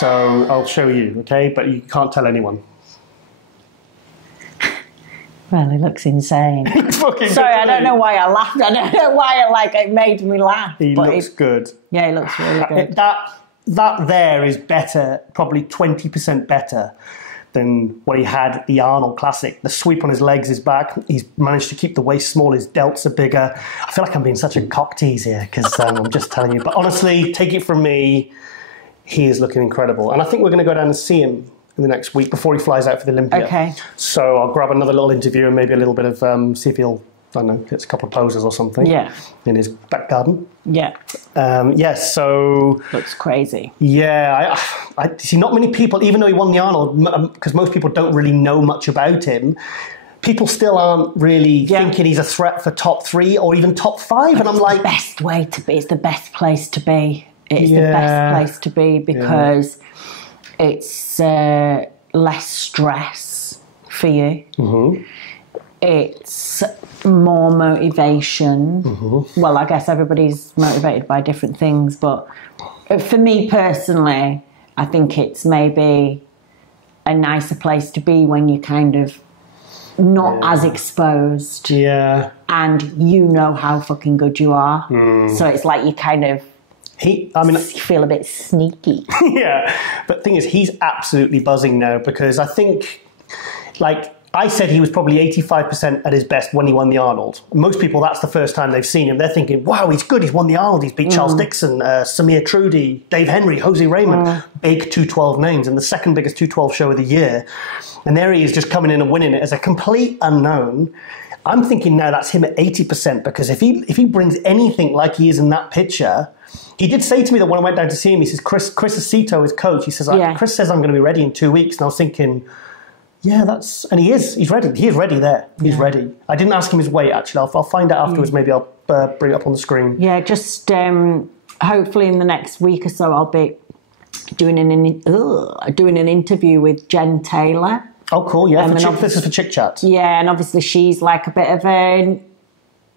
So I'll show you, okay? But you can't tell anyone. Well, he looks insane. Sorry, I don't know why I laughed. I don't know why it made me laugh. He looks good. Yeah, he looks really good. That there is better, probably 20% better than what he had at the Arnold Classic. The sweep on his legs is back. He's managed to keep the waist small. His delts are bigger. I feel like I'm being such a cock tease here because I'm just telling you. But honestly, take it from me, he is looking incredible. And I think we're going to go down and see him in the next week before he flies out for the Olympia. Okay. So I'll grab another little interview and maybe a little bit of, see if he'll, I don't know, gets a couple of poses or something. Yeah. In his back garden. Yeah. So... Looks crazy. Yeah. I see not many people, even though he won the Arnold, because most people don't really know much about him, people still aren't really thinking he's a threat for top 3 or even top 5. And I'm like... the best way to be. It's the best place to be. It's the best place to be because it's less stress for you. Mm-hmm. It's more motivation. Mm-hmm. Well, I guess everybody's motivated by different things, but for me personally, I think it's maybe a nicer place to be when you're kind of not as exposed. Yeah. And you know how fucking good you are. Mm. So it's like you kind of you feel a bit sneaky. Yeah. But the thing is, he's absolutely buzzing now because I think, like, I said he was probably 85% at his best when he won the Arnold. Most people, that's the first time they've seen him. They're thinking, wow, he's good. He's won the Arnold. He's beat Charles Dixon, Samir Trudy, Dave Henry, Jose Raymond. Big 212 names, and the second biggest 212 show of the year. And there he is, just coming in and winning it as a complete unknown. I'm thinking now that's him at 80%, because if he brings anything like he is in that picture... He did say to me that when I went down to see him, he says, Chris Aceto, his coach, he says, Chris says I'm going to be ready in 2 weeks. And I was thinking... Yeah, and he is. He's ready. He is ready there. He's ready. I didn't ask him his weight, actually. I'll find out afterwards. Maybe I'll bring it up on the screen. Yeah, just hopefully in the next week or so, I'll be doing an interview with Jen Taylor. Oh, cool. Yeah, this is for Chick Chat. Yeah, and obviously she's like a bit of a...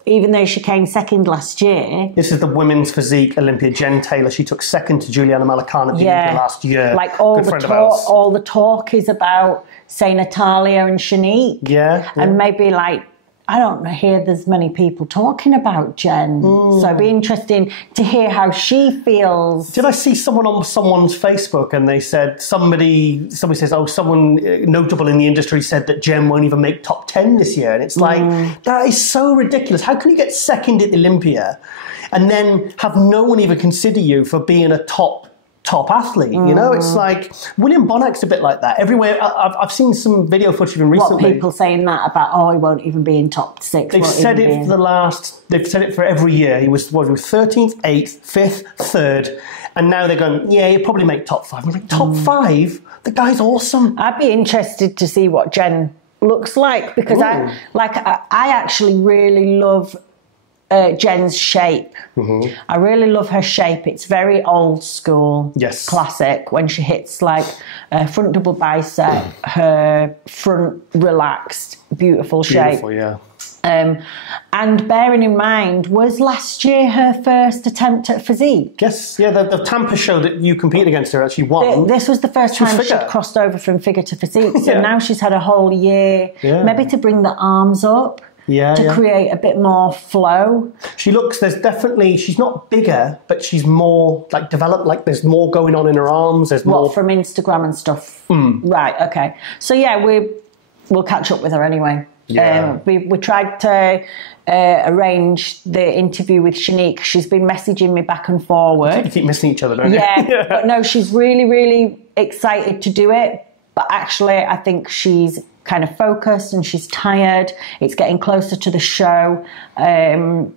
Even though she came second last year... This is the women's physique Olympia, Jen Taylor. She took second to Juliana Malacan at the Olympia last year. Like all the talk is about, say, Natalia and Shanique. Yeah. And maybe like, I don't hear there's many people talking about Jen. So it'd be interesting to hear how she feels. Did I see someone on someone's Facebook and they said, somebody says, oh, someone notable in the industry said that Jen won't even make top 10 this year. And it's like, that is so ridiculous. How can you get second at the Olympia and then have no one even consider you for being a top athlete? You know, it's like William Bonac's a bit like that. Everywhere, I've seen some video footage of him recently. What, people saying that about, oh, he won't even be in top 6. They've said it they've said it for every year. He was 13th, 8th, 5th, 3rd, and now they're going, yeah, he'll probably make top 5. I'm like, top 5? The guy's awesome. I'd be interested to see what Jen looks like, because I actually really love Jen's shape. I really love her shape. It's very old school, classic. When she hits like front double bicep, her front relaxed, beautiful shape. Beautiful, yeah. And bearing in mind, was last year her first attempt at physique? Yes, yeah, the Tampa show that you competed against her actually won. This was the first time she'd crossed over from figure to physique. So now she's had a whole year, maybe to bring the arms up. To create a bit more flow. She's not bigger, but she's more like developed, like there's more going on in her arms. There's more from Instagram and stuff. Right, okay. So yeah, we'll catch up with her anyway. Yeah. We tried to arrange the interview with Shanique. She's been messaging me back and forward. You keep missing each other, don't you? Yeah, but no, she's really, really excited to do it. But actually, I think she's kind of focused and she's tired. It's getting closer to the show. And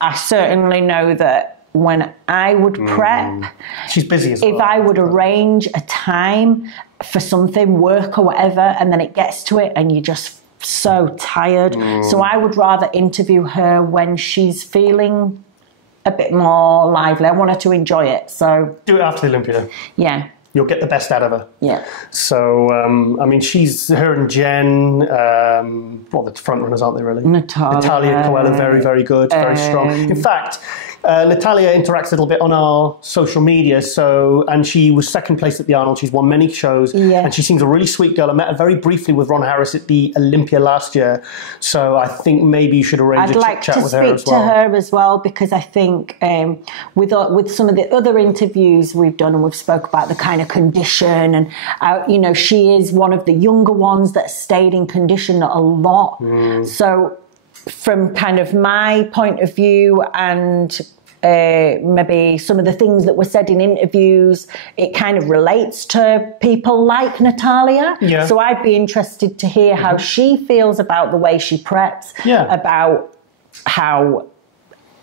I certainly know that when I would prep... She's busy as well. If I would arrange a time for something, work or whatever, and then it gets to it and you're just so tired. So I would rather interview her when she's feeling a bit more lively. I want her to enjoy it. So do it after the Olympia. Yeah. You'll get the best out of her. Yeah. So, I mean, her and Jen, the front runners, aren't they, really? Natalia Coelho, very, very good, very strong. In fact, Natalia interacts a little bit on our social media, and she was second place at the Arnold. She's won many shows, and she seems a really sweet girl. I met her very briefly with Ron Harris at the Olympia last year, so I think maybe you should arrange a chat with her as well. I'd like to speak to her as well, because I think with some of the other interviews we've done, and we've spoke about the kind of condition, and she is one of the younger ones that stayed in condition a lot. So from kind of my point of view and maybe some of the things that were said in interviews, it kind of relates to people like Natalia. Yeah. So I'd be interested to hear how she feels about the way she preps, about how,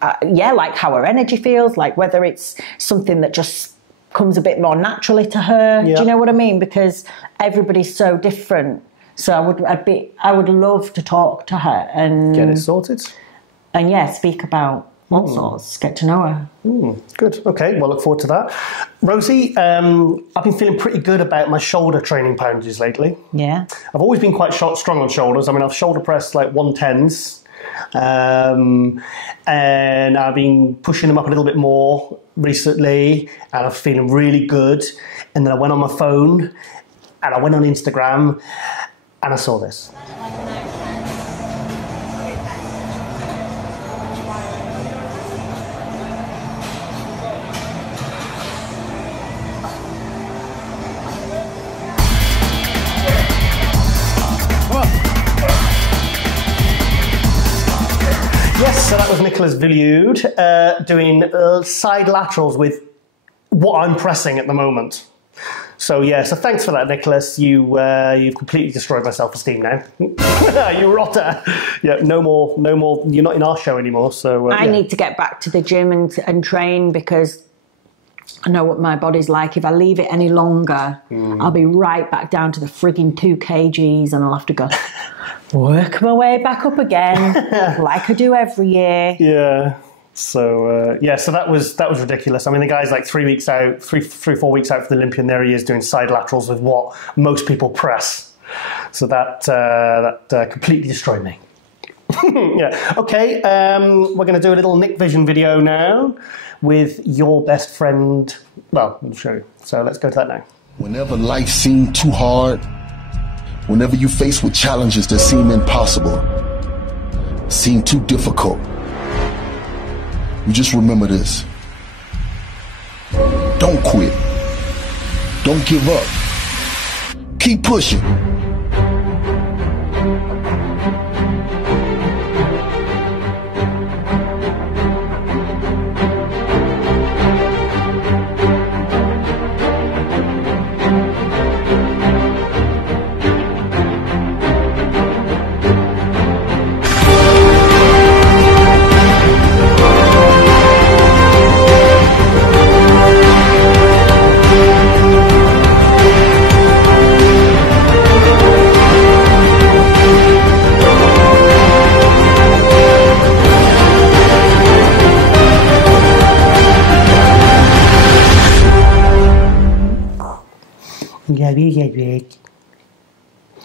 like how her energy feels, like whether it's something that just comes a bit more naturally to her. Do you know what I mean? Because everybody's so different. So I would love to talk to her and get it sorted. And speak about all sorts, get to know her. Good. Okay, well, look forward to that. Rosie, I've been feeling pretty good about my shoulder training poundages lately. Yeah. I've always been quite strong on shoulders. I mean, I've shoulder pressed like 110s. And I've been pushing them up a little bit more recently, and I'm feeling really good. And then I went on my phone and I went on Instagram and I saw this. So that was Nicholas Villiud doing side laterals with what I'm pressing at the moment. So yeah, so thanks for that, Nicholas. You've completely destroyed my self-esteem now. You rotter. Yeah, no more. You're not in our show anymore. So I need to get back to the gym and train, because I know what my body's like. If I leave it any longer, I'll be right back down to the frigging 2 kgs, and I'll have to go work my way back up again, like I do every year. Yeah. So so that was ridiculous. I mean, the guy's like 3 weeks out, 4 weeks out for the Olympia, and there he is doing side laterals with what most people press. So that completely destroyed me. Yeah. Okay. We're going to do a little Nick Vision video now with your best friend. Well, I'll show you. So let's go to that now. Whenever life seemed too hard, whenever you face with challenges that seem impossible, seem too difficult, you just remember this. Don't quit. Don't give up. Keep pushing.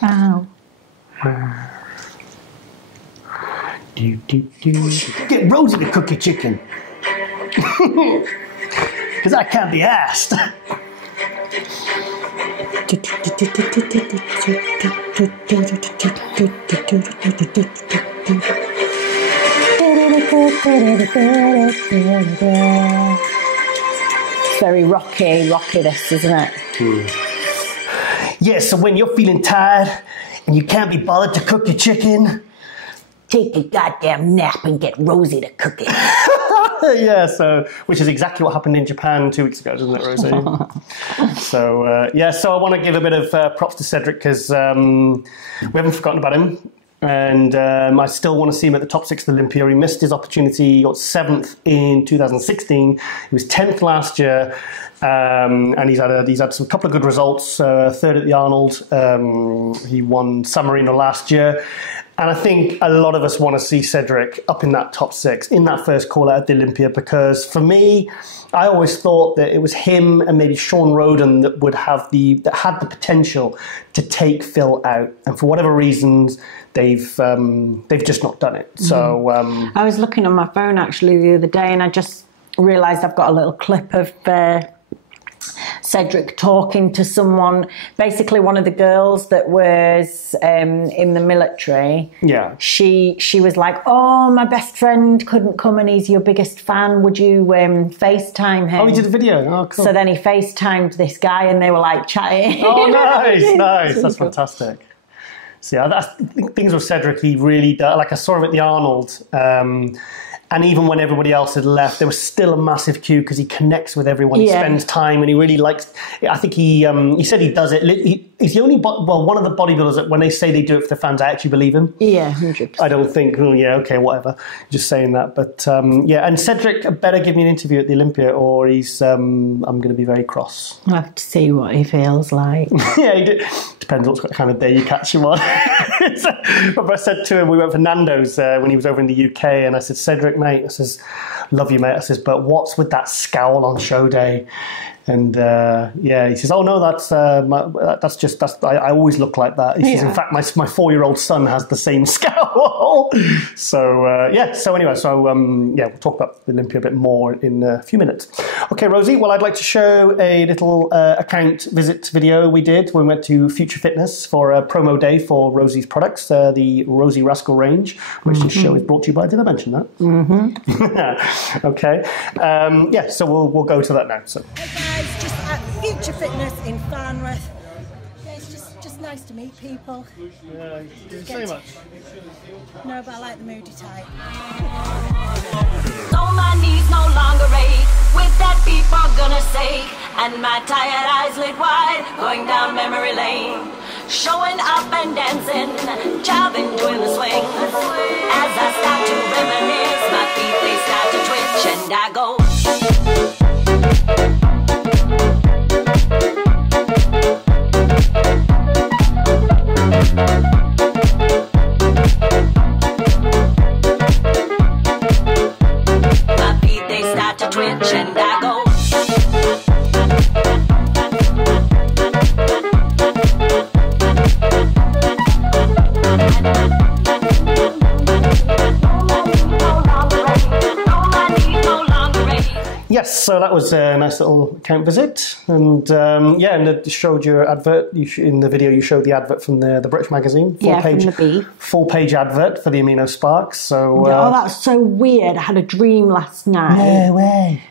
Ow. Get Rosie to cook your chicken. Because I can't be asked. Very rocky this, isn't it? Yeah, so when you're feeling tired and you can't be bothered to cook your chicken, take a goddamn nap and get Rosie to cook it. Yeah, so which is exactly what happened in Japan 2 weeks ago, doesn't it, Rosie? So so I want to give a bit of props to Cedric, because we haven't forgotten about him, and I still want to see him at the top 6 of the Olympia. He missed his opportunity. He got 7th in 2016. He was 10th last year. And he's had a couple of good results. 3rd at the Arnold. He won San Marino last year. And I think a lot of us want to see Cedric up in that top 6, in that first call out at the Olympia, because for me, I always thought that it was him and maybe Sean Roden that had the potential to take Phil out. And for whatever reasons, they've just not done it. So I was looking on my phone actually the other day, and I just realised I've got a little clip of Cedric talking to someone, basically one of the girls that was in the military. Yeah. She was like, oh, my best friend couldn't come and he's your biggest fan. Would you FaceTime him? Oh, he did a video. Oh, cool. So then he FaceTimed this guy and they were like chatting. Oh, nice. That's fantastic. So yeah, things with Cedric, he really does. Like I saw him at the Arnold. And even when everybody else had left, there was still a massive queue because he connects with everyone. He spends time, and he really likes. I think he said he does it. He's the only one of the bodybuilders that when they say they do it for the fans, I actually believe him. Yeah, 100%. I don't think. Oh, yeah, okay, whatever. Just saying that, but yeah. And Cedric better give me an interview at the Olympia, or he's. I'm going to be very cross. I have to see what he feels like. Yeah, depends what kind of day you catch him on. But I said to him, we went for Nando's when he was over in the UK, and I said, Cedric, mate, I says, love you, mate. I says, but what's with that scowl on show day? And yeah, he says, oh no, that's I always look like that. He says, in fact, my 4-year-old son has the same scowl. So yeah. So anyway, yeah, we'll talk about the Olympia a bit more in a few minutes. Okay, Rosie. Well, I'd like to show a little account visit video we did when we went to Future Fitness for a promo day for Rosie's products, the Rosie Rascal range, which this show is brought to you by. Did I mention that? Mm-hmm. Okay. Yeah. So we'll go to that now. So. Hey guys, just at Future Fitness in Farnworth. Yeah, it's just nice to meet people. Yeah, you didn't say much. No, but I like the moody type. So my knees no longer ache with that beat for goodness sake, and my tired eyes lit wide, going down memory lane, showing up and dancing, jiving, doing the swing. As I start to reminisce, my feet they start to twitch, and I go. My feet they start to twitch, and I go. Yes, so that was a nice little account visit, and yeah, and it showed your advert. In the video, you showed the advert from the British magazine. Full-page advert for the Amino Spark. So, oh, that's so weird. I had a dream last night. No way.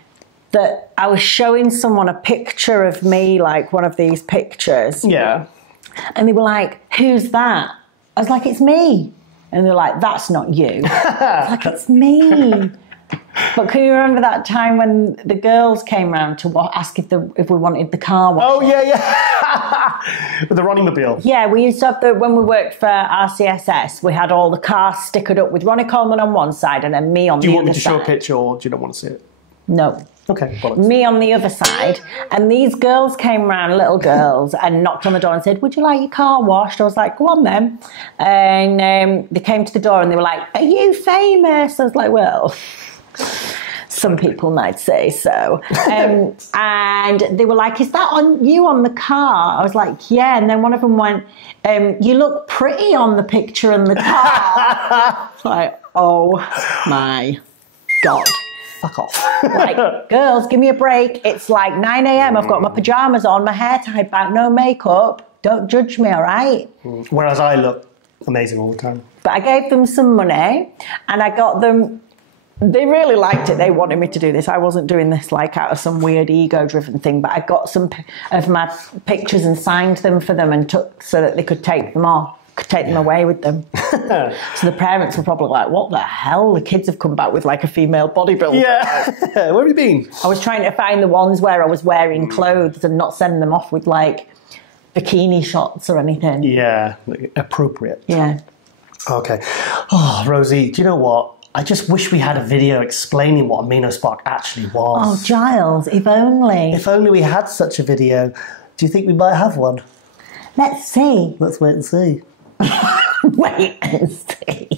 That I was showing someone a picture of me, like one of these pictures. Yeah. And they were like, "Who's that?" I was like, "It's me." And they're like, "That's not you." I was like, "It's me." But can you remember that time when the girls came round to ask if we wanted the car wash? Oh, yeah, yeah. With the Ronnie Mobile. Yeah, we used to have when we worked for RCSS, we had all the cars stickered up with Ronnie Coleman on one side and then me on the other side. Do you want me to show a picture or do you not want to see it? No. Okay. Me on the other side. And these girls came round, little girls, and knocked on the door and said, "Would you like your car washed?" I was like, "Go on then." And they came to the door and they were like, "Are you famous?" I was like, "Well... some people might say so." And they were like, "Is that on you on the car?" I was like, "Yeah." And then one of them went, "You look pretty on the picture in the car." Like, oh my God. Fuck off. Like, girls, give me a break. It's like 9 a.m. I've got my pajamas on, my hair tied back, no makeup. Don't judge me, all right? Whereas I look amazing all the time. But I gave them some money and I got them... They really liked it. They wanted me to do this. I wasn't doing this like out of some weird ego-driven thing, but I got some of my pictures and signed them for them and took so that they could take them off, could take them away with them. So the parents were probably like, "What the hell? The kids have come back with like a female bodybuilder." Yeah. Where have you been? I was trying to find the ones where I was wearing clothes and not send them off with like bikini shots or anything. Yeah, appropriate. Yeah. Okay. Oh, Rosie, do you know what? I just wish we had a video explaining what Amino Spark actually was. Oh, Giles, if only. If only we had such a video. Do you think we might have one? Let's see. Let's wait and see. Wait and see.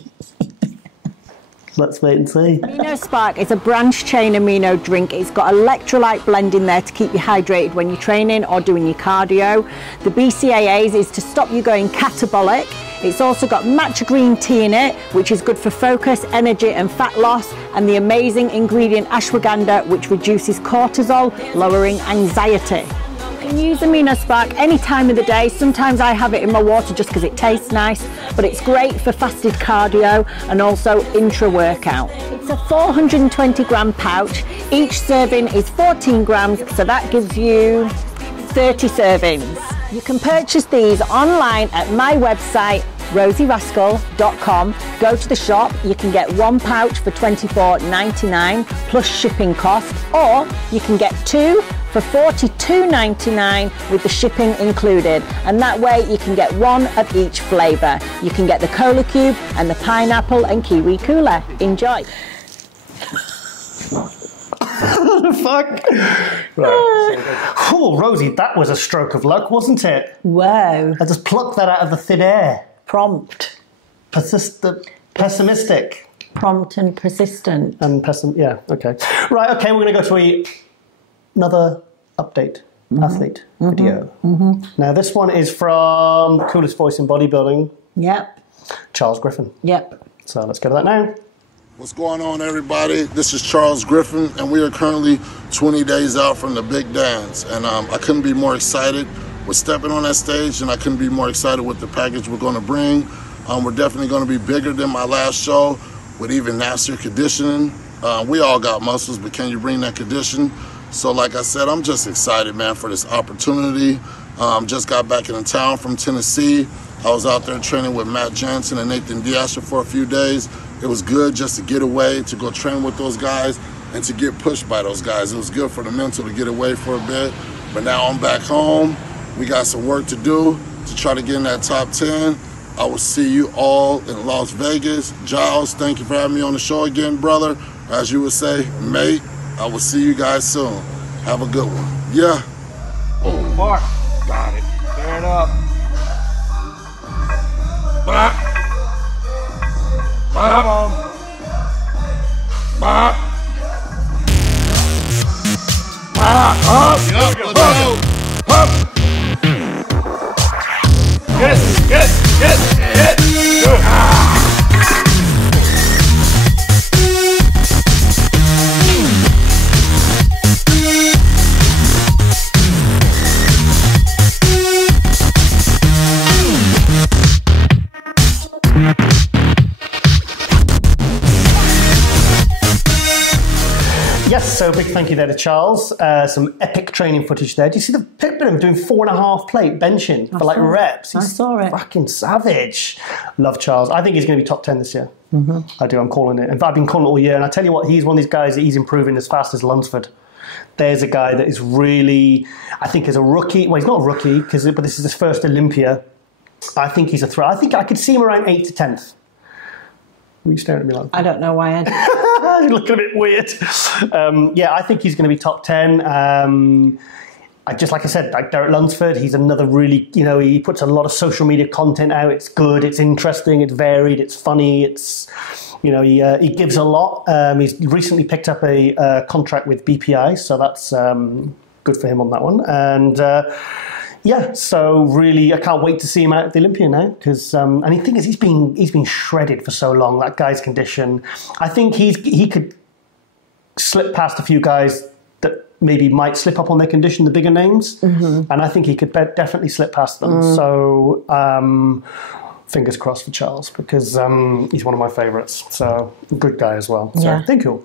Let's wait and see. Amino Spark is a branched chain amino drink. It's got electrolyte blend in there to keep you hydrated when you're training or doing your cardio. The BCAAs is to stop you going catabolic. It's also got matcha green tea in it, which is good for focus, energy and fat loss, and the amazing ingredient ashwagandha, which reduces cortisol, lowering anxiety. You can use Amino Spark any time of the day. Sometimes I have it in my water just because it tastes nice, but it's great for fasted cardio and also intra-workout. It's a 420 gram pouch. Each serving is 14 grams, so that gives you 30 servings. You can purchase these online at my website, rosierascal.com. Go to the shop, you can get one pouch for $24.99 plus shipping cost, or you can get two for $42.99 with the shipping included. And that way you can get one of each flavour. You can get the cola cube and the pineapple and kiwi cooler. Enjoy. Fuck. Right. Oh, Rosie, that was a stroke of luck, wasn't it? Whoa. I just plucked that out of the thin air. Prompt. Persistent. Pessimistic. Prompt and persistent. And yeah, okay. Right, okay, we're going to go to another update. Athlete video. Now, this one is from the coolest voice in bodybuilding. Yep. Charles Griffin. Yep. So let's go to that now. What's going on, everybody? This is Charles Griffin, and we are currently 20 days out from the big dance. And I couldn't be more excited with stepping on that stage, and I couldn't be more excited with the package we're going to bring. We're definitely going to be bigger than my last show with even nastier conditioning. We all got muscles, but can you bring that condition? So like I said, I'm just excited, man, for this opportunity Just got back in town from Tennessee. I was out there training with Matt Jansen and Nathan Diasher for a few days. It was good just to get away, to go train with those guys, and to get pushed by those guys. It was good for the mental to get away for a bit. But now I'm back home. We got some work to do to try to get in that top 10. I will see you all in Las Vegas. Giles, thank you for having me on the show again, brother. As you would say, mate, I will see you guys soon. Have a good one. Yeah. Oh, Mark. Got it. Turn up. Bop. Bop. Come on. Bop. Bop. Up. Up. Get it. Good. Yes, so big thank you there to Charles. Some epic training footage there. Do you see the picture of him doing 4.5 plate benching for like reps? I saw it. Fucking savage. Love Charles. I think he's going to be top 10 this year. I do. I'm calling it. In fact, I've been calling it all year. And I tell you what, he's one of these guys that he's improving as fast as Lunsford. There's a guy that is really, I think, as a rookie. Well, he's not a rookie, but this is his first Olympia. I think he's a threat. I think I could see him around 8th to 10th. What are you staring at me like? I don't know why. You're looking a bit weird. Yeah, I think he's going to be top 10. Just like I said, like Derek Lunsford, he's another really, he puts a lot of social media content out. It's good, it's interesting, it's varied, it's funny, it's, he gives a lot. He's recently picked up a contract with BPI, so that's good for him on that one. And yeah, so really, I can't wait to see him out at the Olympia now. Because, and the thing is, he's been shredded for so long. That guy's condition, I think he could slip past a few guys that maybe might slip up on their condition, the bigger names, and I think he could definitely slip past them. So fingers crossed for Charles, because he's one of my favourites. So good guy as well. So I think he'll.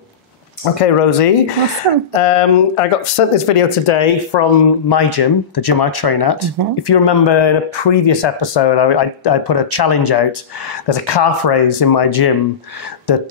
Okay, Rosie. Awesome. I got sent this video today from my gym, the gym I train at. If you remember in a previous episode, I put a challenge out. There's a calf raise in my gym that,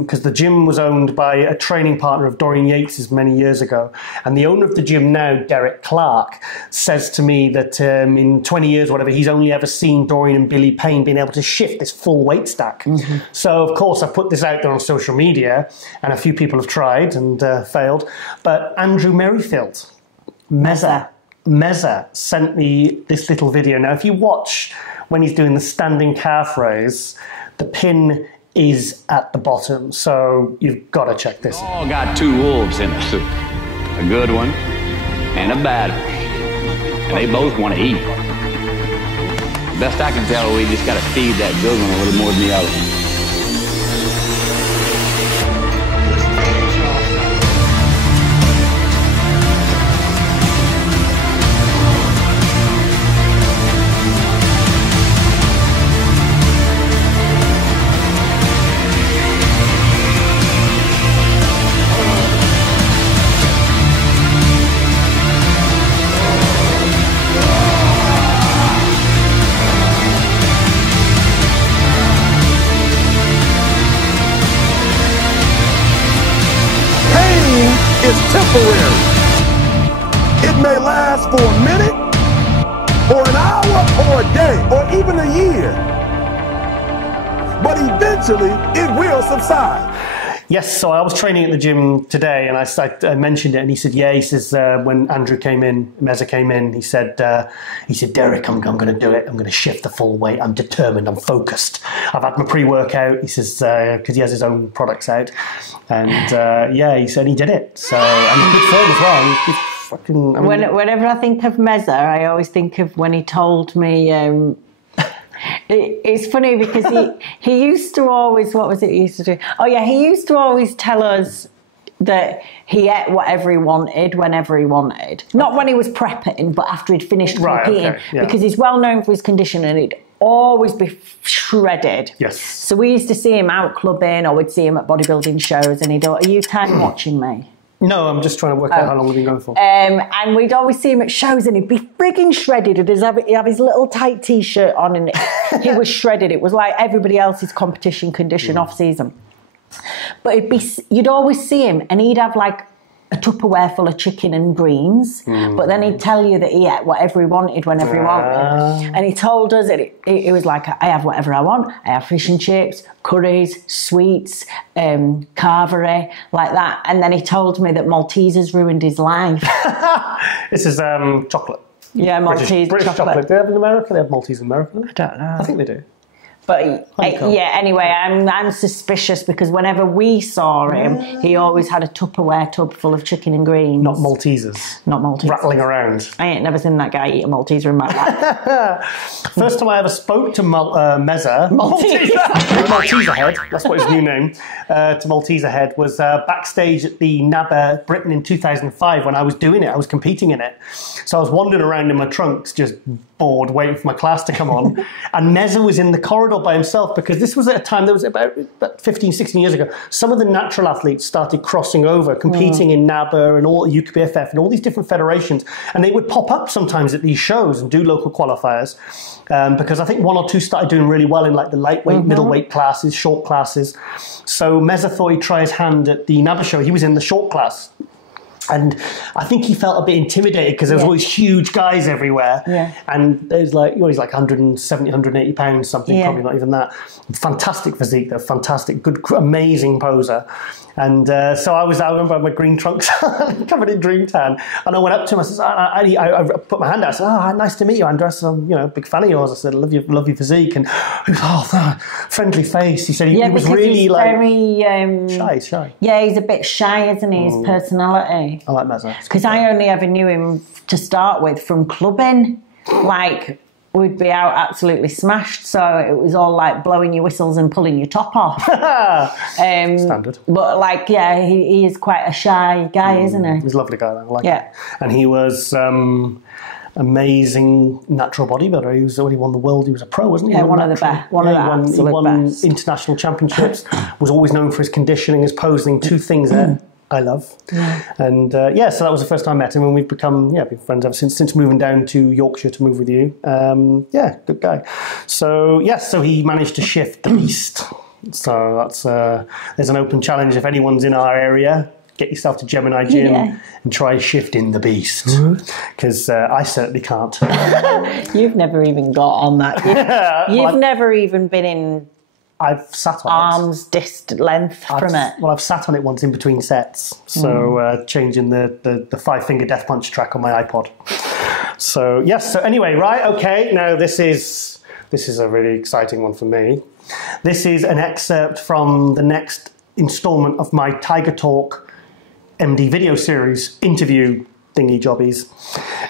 because the gym was owned by a training partner of Dorian Yates's many years ago. And the owner of the gym now, Derek Clark, says to me that in 20 years, whatever, he's only ever seen Dorian and Billy Payne being able to shift this full weight stack. So, of course, I put this out there on social media, and a few people have tried and failed. But Andrew Merrifield, Meza, sent me this little video. Now, if you watch when he's doing the standing calf raise, the pin is at the bottom, so you've got to check this out. All got two wolves in the soup, a good one and a bad one, and they both want to eat. Best I can tell, we just got to feed that good one a little more than the other one. Temporary. It may last for a minute, or an hour, or a day, or even a year. But eventually, it will subside. Yes, so I was training at the gym today, and I mentioned it, and he said, yeah, he says, when Andrew came in, Meza came in, he said, Derek, I'm going to do it. I'm going to shift the full weight. I'm determined. I'm focused. I've had my pre-workout, he says, because he has his own products out. And yeah, he said he did it. So, and he's good form as well. He's fucking, I mean, whenever I think of Meza, I always think of when he told me... It's funny because he used to always, what was it he used to do? Oh yeah, he used to always tell us that he ate whatever he wanted, whenever he wanted. Not when he was prepping, but after he'd finished competing. Because he's well known for his condition and he'd always be shredded. Yes. So we used to see him out clubbing, or we'd see him at bodybuilding shows, and he'd go, are you time watching me? No, I'm just trying to work out how long we've been going for. And we'd always see him at shows and he'd be frigging shredded. He'd have his little tight T-shirt on and he was shredded. It was like everybody else's competition condition off season. But you'd always see him and he'd have like a Tupperware full of chicken and greens, but then he'd tell you that he ate whatever he wanted whenever he wanted. And he told us that it was like, I have whatever I want. I have fish and chips, curries, sweets, carvery, like that. And then he told me that Maltesers ruined his life. This is chocolate. Yeah, Maltese British chocolate. Do they have in America? They have Maltese in America? I don't know. I think they do. But yeah, anyway, I'm suspicious because whenever we saw him, he always had a Tupperware tub full of chicken and greens. Not Maltesers. Not Maltesers. Rattling around. I ain't never seen that guy eat a Malteser in my life. First time I ever spoke to Meza, Malteser Head, that's what his new name, to Malteser Head, was backstage at the NABBA Britain in 2005 when I was doing it. I was competing in it. So I was wandering around in my trunks, just bored, waiting for my class to come on. And Meza was in the corridor by himself because this was at a time, that was about 15, 16 years ago, some of the natural athletes started crossing over, competing in NABBA and all UKBFF and all these different federations. And they would pop up sometimes at these shows and do local qualifiers because I think one or two started doing really well in like the lightweight, middleweight classes, short classes. So Meza thought he'd try his hand at the NABBA show. He was in the short class. And I think he felt a bit intimidated because there was all these huge guys everywhere. And there's like, he's like 170, 180 pounds, something, probably not even that. Fantastic physique, though, fantastic, good, amazing poser. And so I remember my green trunks covered in dream tan. And I went up to him, I put my hand out, I said, nice to meet you, Andres. I'm a big fan of yours. I said, I love your physique. And he was, friendly face. He said he was really like very shy. Yeah, he's a bit shy, isn't he, his personality? I like Meza. Because I only ever knew him to start with from clubbing. Like, we'd be out absolutely smashed, so it was all like blowing your whistles and pulling your top off. Standard. But like, yeah, he is quite a shy guy, isn't he? He's a lovely guy, I like it. And he was amazing natural bodybuilder. He won the world, he was a pro, wasn't he? Yeah, one of the best. He won international championships, was always known for his conditioning, his posing, two things there. I love. And so that was the first time I met him, and we've become been friends ever since moving down to Yorkshire to move with you. Good guy. So so he managed to shift the beast. So that's there's an open challenge if anyone's in our area. Get yourself to Gemini Gym and try shifting the beast, because I certainly can't. You've never even got on that. You've never even been in. I've sat on arm's distance length from it. Well, I've sat on it once in between sets, so changing the 5-finger death punch track on my iPod. So yes. So anyway, right? Okay. Now this is a really exciting one for me. This is an excerpt from the next instalment of my Tiger Talk MD video series interview thingy jobbies,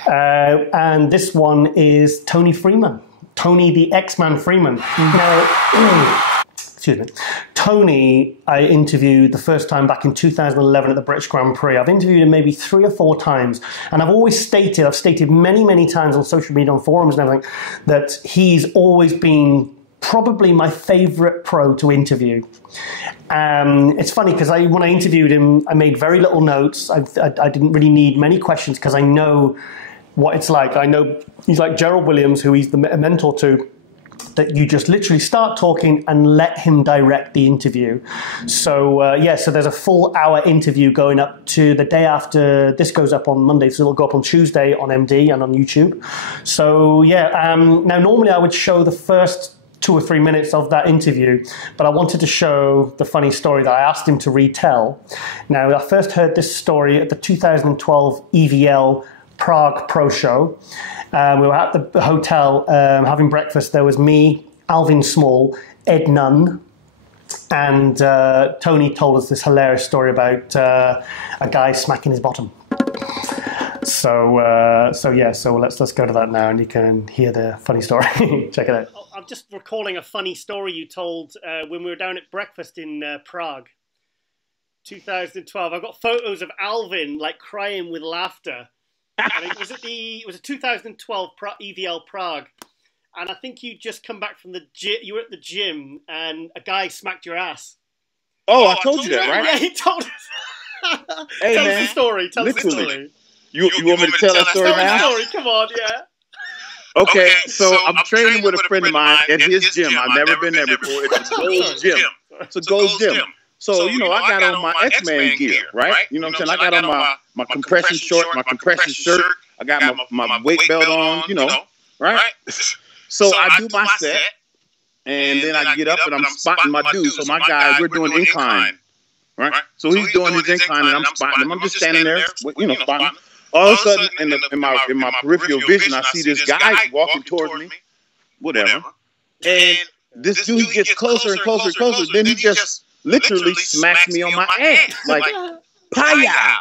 and this one is Tony Freeman. Tony the X-Man Freeman. Now, excuse me. Tony, I interviewed the first time back in 2011 at the British Grand Prix. I've interviewed him maybe 3 or 4 times, and I've stated many, many times on social media, on forums and everything, that he's always been probably my favourite pro to interview. It's funny because when I interviewed him, I made very little notes. I didn't really need many questions because I know what it's like. I know he's like Gerald Williams, who he's the mentor to, that you just literally start talking and let him direct the interview. So so there's a full hour interview going up to the day after this goes up on Monday, so it'll go up on Tuesday on MD and on YouTube. So now normally I would show the first 2 or 3 minutes of that interview, but I wanted to show the funny story that I asked him to retell. Now, I first heard this story at the 2012 EVL Prague Pro Show. We were at the hotel having breakfast. There was me, Alvin Small, Ed Nunn, and Tony told us this hilarious story about a guy smacking his bottom. So let's go to that now, and you can hear the funny story. Check it out. I'm just recalling a funny story you told when we were down at breakfast in Prague, 2012. I've got photos of Alvin like crying with laughter. And it was a 2012 EVL Prague, and I think you just come back from the gym. You were at the gym, and a guy smacked your ass. Oh, I told you that, right? Yeah, he told us. Hey, tell man, us the story. Tell us the literally. story. You want me to tell that story now? Tell the story. Come on, yeah. Okay, so I'm training with a friend of mine at his gym. I've never been there before. It's a Gold's Gym. It's a Gold's Gym. So, you know, I got on my X-Man gear, right? You know what I'm saying? I got on my compression short, my compression shirt. I got my weight belt on, you know, right? So I do my set, and then I get up and I'm spotting my dude. So my guy, we're doing incline, right? So he's doing his incline, and I'm spotting him. I'm just standing there, you know, spotting him. All of a sudden, in my peripheral vision, I see this guy walking towards me, whatever. And this dude gets closer and closer and closer. Then he just literally smacks me on my ass, like, "Paya!"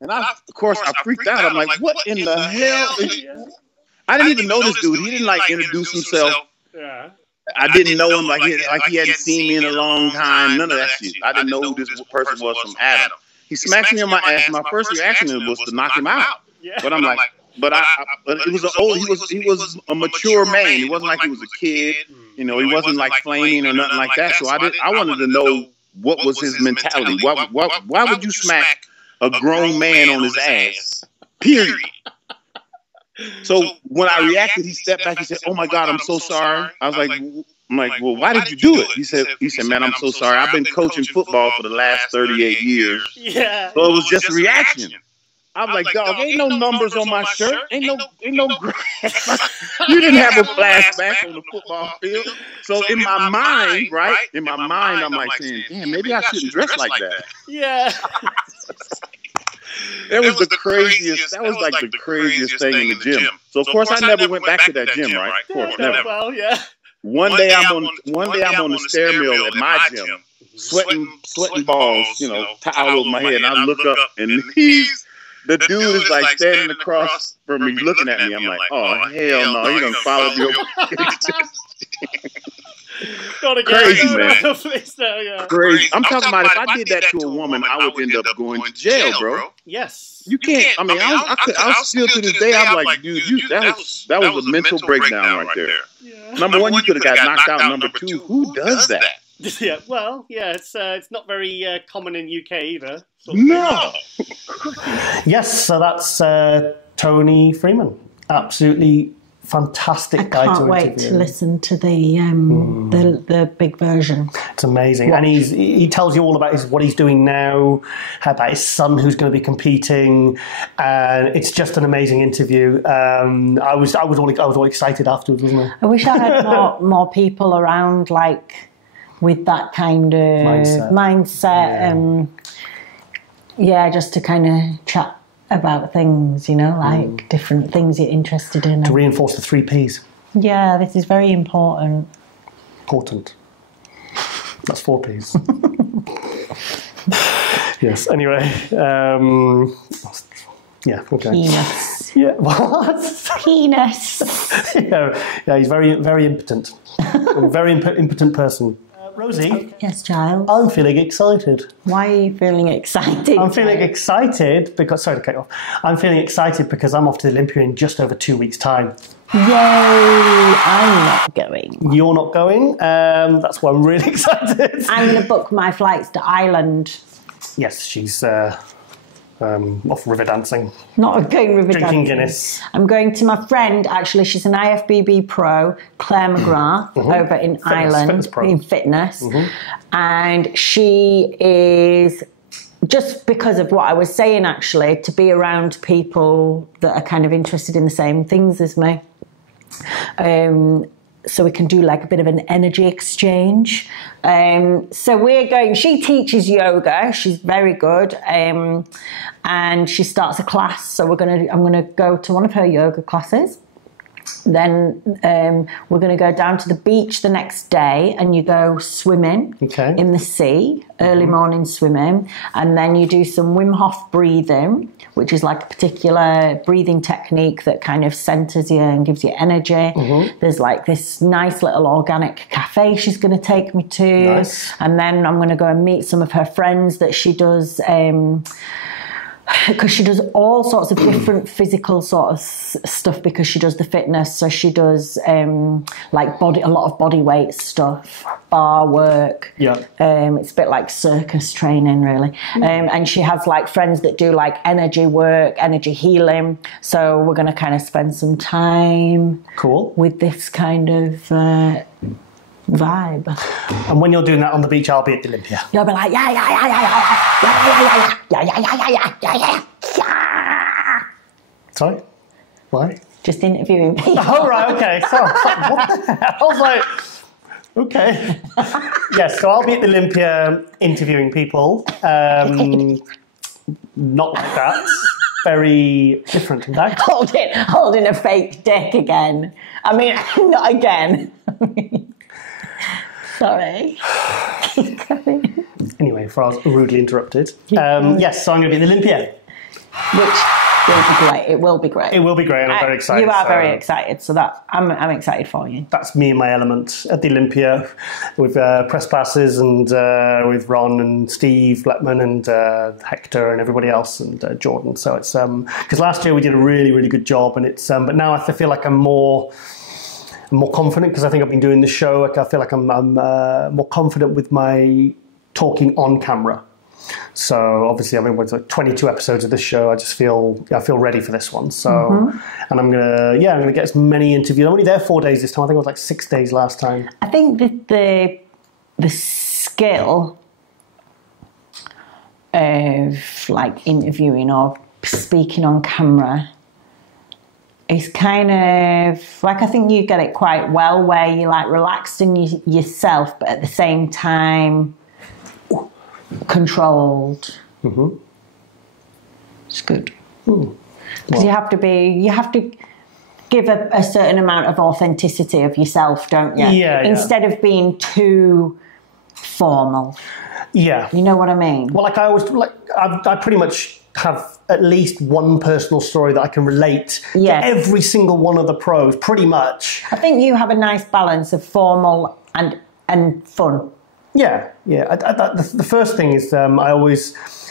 And of course, I freaked out. I'm like, "What in the hell?" I didn't even know this dude. He didn't like introduce himself. Yeah. I didn't know him like he hadn't seen me in a long time. None of that shit. I didn't know who this person was from Adam. He smacked me on my ass. My first reaction was to knock him out. But I'm like, but it was he was a mature man. He wasn't like he was a kid. You know, he wasn't like flaming or nothing like that. So I wanted to know what was his mentality. Why would you smack a grown man on his ass? Period. So when I reacted, he stepped back. He said, "Oh my God, I'm so sorry." I was like, "Well, why did you do it?" He said, "Man, I'm so sorry. I've been coaching football for the last 38 years." Yeah. So it was just a reaction. I was like, "Dog, ain't no numbers on my shirt. Ain't no grass." You didn't have a flashback on the football field. So in my mind, right? In my mind, I'm like saying, "Damn, maybe I shouldn't dress like that." Yeah. That was the craziest. That was like the craziest thing in the gym. So of course I never went back to that gym, right? Of course, never. Well, yeah. One day I'm on the stair mill at my gym, sweating balls, you know, towel over my head, and I look up, and the dude is like standing across from me, looking at me. I'm like, "Oh hell no, he done followed me over." Crazy, man. Crazy. I'm talking about if I did that to a woman, I would end up going to jail, bro. Yes. You can't. I mean, I was still to this day. I'm like, dude, that was a mental breakdown right there. Yeah. Number one, you could have got knocked out. Number two, who does that? Yeah. Well, yeah. It's not very common in UK either. No. Yes. So that's Tony Freeman. Absolutely fantastic guy to interview. I can't wait to listen to the big version. It's amazing. And he tells you all about what he's doing now, about his son who's going to be competing, and it's just an amazing interview. I was all excited afterwards, wasn't I? I wish I had more people around like with that kind of mindset. Yeah, just to kind of chat about things, you know, like different things you're interested in. To reinforce the 3 Ps. Yeah, this is very important. Important. That's 4 Ps. Yes, anyway. Yeah, okay. Penis. Yeah, what? Penis. Yeah, he's very, very impotent. A very impotent person. Rosie? Yes, Giles? I'm feeling excited. Why are you feeling excited? I'm feeling excited because... Sorry to cut you off. I'm feeling excited because I'm off to the Olympia in just over 2 weeks' time. Yay! I'm not going. You're not going? That's why I'm really excited. I'm going to book my flights to Ireland. Yes, she's... off river dancing. Not going river dancing. Drinking Guinness. I'm going to my friend, actually, she's an IFBB pro, Claire McGrath, over in Ireland, in fitness. And she is, just because of what I was saying, actually, to be around people that are kind of interested in the same things as me. So we can do like a bit of an energy exchange. So we're going, she teaches yoga, she's very good, and she starts a class, so I'm gonna go to one of her yoga classes. Then we're going to go down to the beach the next day, and you go swimming in the sea, early morning swimming, and then you do some Wim Hof breathing, which is like a particular breathing technique that kind of centers you and gives you energy. There's like this nice little organic cafe she's going to take me to, and then I'm going to go and meet some of her friends that she does because she does all sorts of different physical sort of stuff, because she does the fitness. So she does like a lot of body weight stuff, bar work. Yeah. It's a bit like circus training, really. And she has like friends that do like energy work, energy healing. So we're going to kind of spend some time with this kind of vibe. And when you're doing that on the beach, I'll be at the Olympia. You'll be like, yeah. Sorry? Why? Just interviewing people. Oh, right, okay. So, what the hell? I was like, okay. Yes, so I'll be at the Olympia interviewing people. Not like that. Very different, in fact. Holding a fake dick again. I mean, not again. Sorry. Anyway, before I was rudely interrupted. Yes, so I'm going to be at the Olympia. Which will be great. It will be great. It will be great, and I'm very excited. You are very excited, so that I'm excited for you. That's me and my element at the Olympia with press passes and with Ron and Steve Letman and Hector and everybody else and Jordan. So it's because last year we did a really, really good job, and it's but now I feel like I'm more confident because I think I've been doing the show. Like I feel like I'm more confident with my talking on camera. So obviously, I mean, it's like 22 episodes of this show. I feel ready for this one. So, and I'm gonna get as many interviews. I'm only there 4 days this time. I think it was like 6 days last time. I think that the skill of like interviewing or speaking on camera is kind of like, I think you get it quite well, where you're like relaxed in yourself, but at the same time controlled. It's good because you have to give a certain amount of authenticity of yourself, don't you? Yeah. Instead of being too formal. Yeah. You know what I mean? Well, like I pretty much have at least one personal story that I can relate to every single one of the pros, pretty much. I think you have a nice balance of formal and fun. Yeah. The first thing is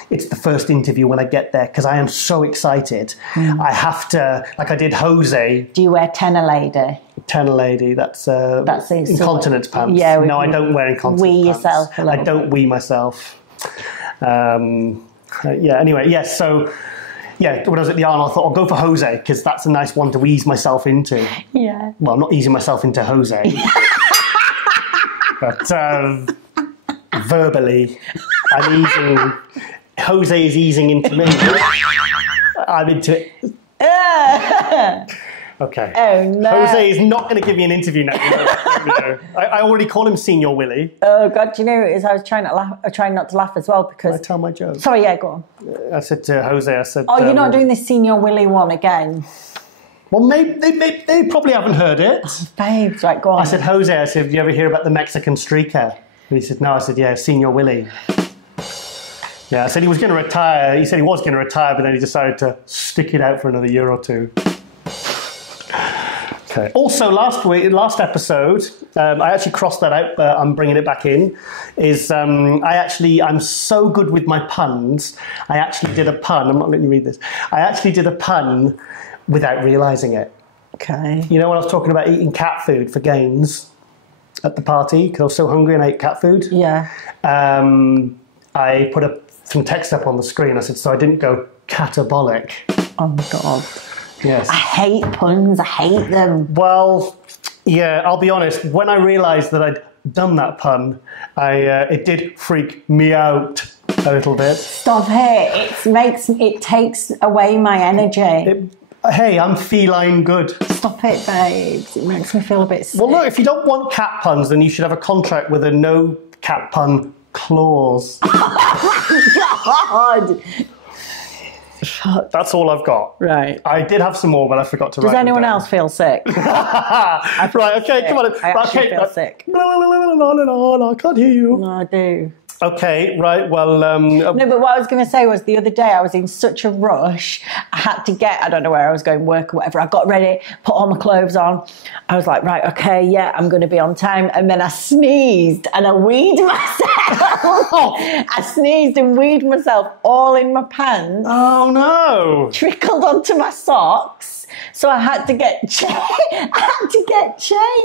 it's the first interview when I get there because I am so excited. I have to, like I did Jose. Do you wear tenor lady? Tenor lady, that's incontinence pants. Yeah, no, I don't wear incontinence wee pants. Yourself. I don't wee myself. Anyway, yes, so when I was at the Arnold, I thought I'll go for Jose because that's a nice one to ease myself into. Yeah. Well, I'm not easing myself into Jose. But verbally, I'm easing. Jose is easing into me. I'm into it. Okay. Oh no. Jose is not going to give me an interview now. I already call him Senior Willie. Oh God, do you know I was trying not to laugh as well because I tell my joke. Sorry, yeah, go on. I said to Jose, oh, you're not doing this Senior Willie one again. Well, maybe they probably haven't heard it. Oh, babes, right, go on. I said, Jose, do you ever hear about the Mexican streaker? And he said, no. I said, yeah, Senior Willie. Yeah, I said he was going to retire. He said he was going to retire, but then he decided to stick it out for another year or two. Okay. Also, last episode, I actually crossed that out, but I'm bringing it back in, is I'm so good with my puns, I actually did a pun. I'm not letting you read this. I actually did a pun without realising it. Okay. You know when I was talking about eating cat food for games at the party, because I was so hungry and I ate cat food? Yeah. I put some text up on the screen. I said, so I didn't go catabolic. Oh my God. Yes. I hate puns. I hate them. Well, yeah, I'll be honest. When I realised that I'd done that pun, it did freak me out a little bit. Stop it. It takes away my energy. Hey, I'm feline good. Stop it, babes. It makes me feel a bit sick. Well, look, if you don't want cat puns, then you should have a contract with a no cat pun clause. Oh my God. That's all I've got. Right. I did have some more, but I forgot to write them down. Does anyone else feel sick? Right, okay, come on. I actually feel sick. No, I can't hear you. No, I do. Okay, right, well... no, but what I was going to say was the other day I was in such a rush. I had to I don't know where I was going, work or whatever. I got ready, put all my clothes on. I was like, right, okay, yeah, I'm going to be on time. And then I sneezed and I weed myself. I sneezed and weed myself all in my pants. Oh no! Trickled onto my socks. So I had to get changed.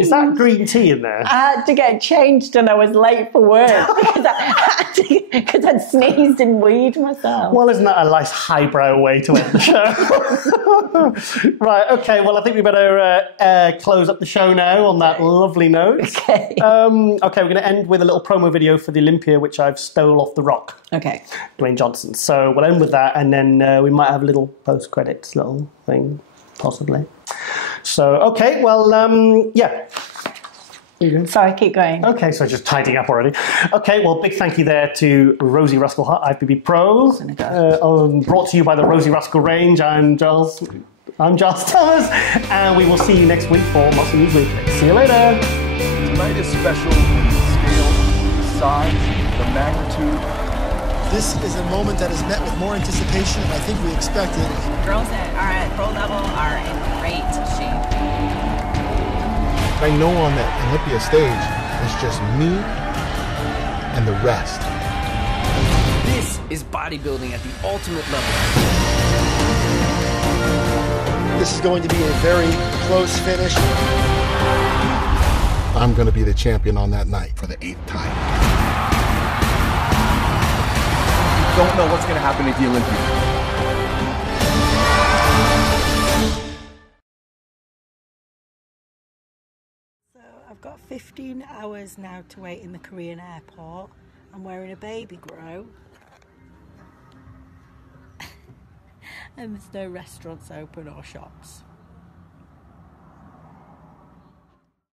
Is that green tea in there? I had to get changed and I was late for work because I'd sneezed and weed myself. Well, isn't that a nice highbrow way to end the show? Right, okay, well, I think we better close up the show now on that lovely note. Okay. Okay, we're going to end with a little promo video for the Olympia, which I've stole off The Rock. Okay. Dwayne Johnson. So we'll end with that, and then we might have a little post-credits little thing. Possibly. So, okay, well, yeah. Sorry, keep going. Okay, so just tidying up already. Okay, well, big thank you there to Rosie Rascal Hart, IFBB Pro. Brought to you by the Rosie Rascal range. I'm Giles Thomas, and we will see you next week for Muscle News Weekly. See you later. Tonight is special. Scale, the size, the magnitude. This is a moment that is met with more anticipation than I think we expected. Girls that are at pro level are in great shape. I know on that Olympia stage, it's just me and the rest. This is bodybuilding at the ultimate level. This is going to be a very close finish. I'm going to be the champion on that night for the 8th time. Don't know what's going to happen at the Olympia. So I've got 15 hours now to wait in the Korean airport. I'm wearing a baby grow. And there's no restaurants open or shops.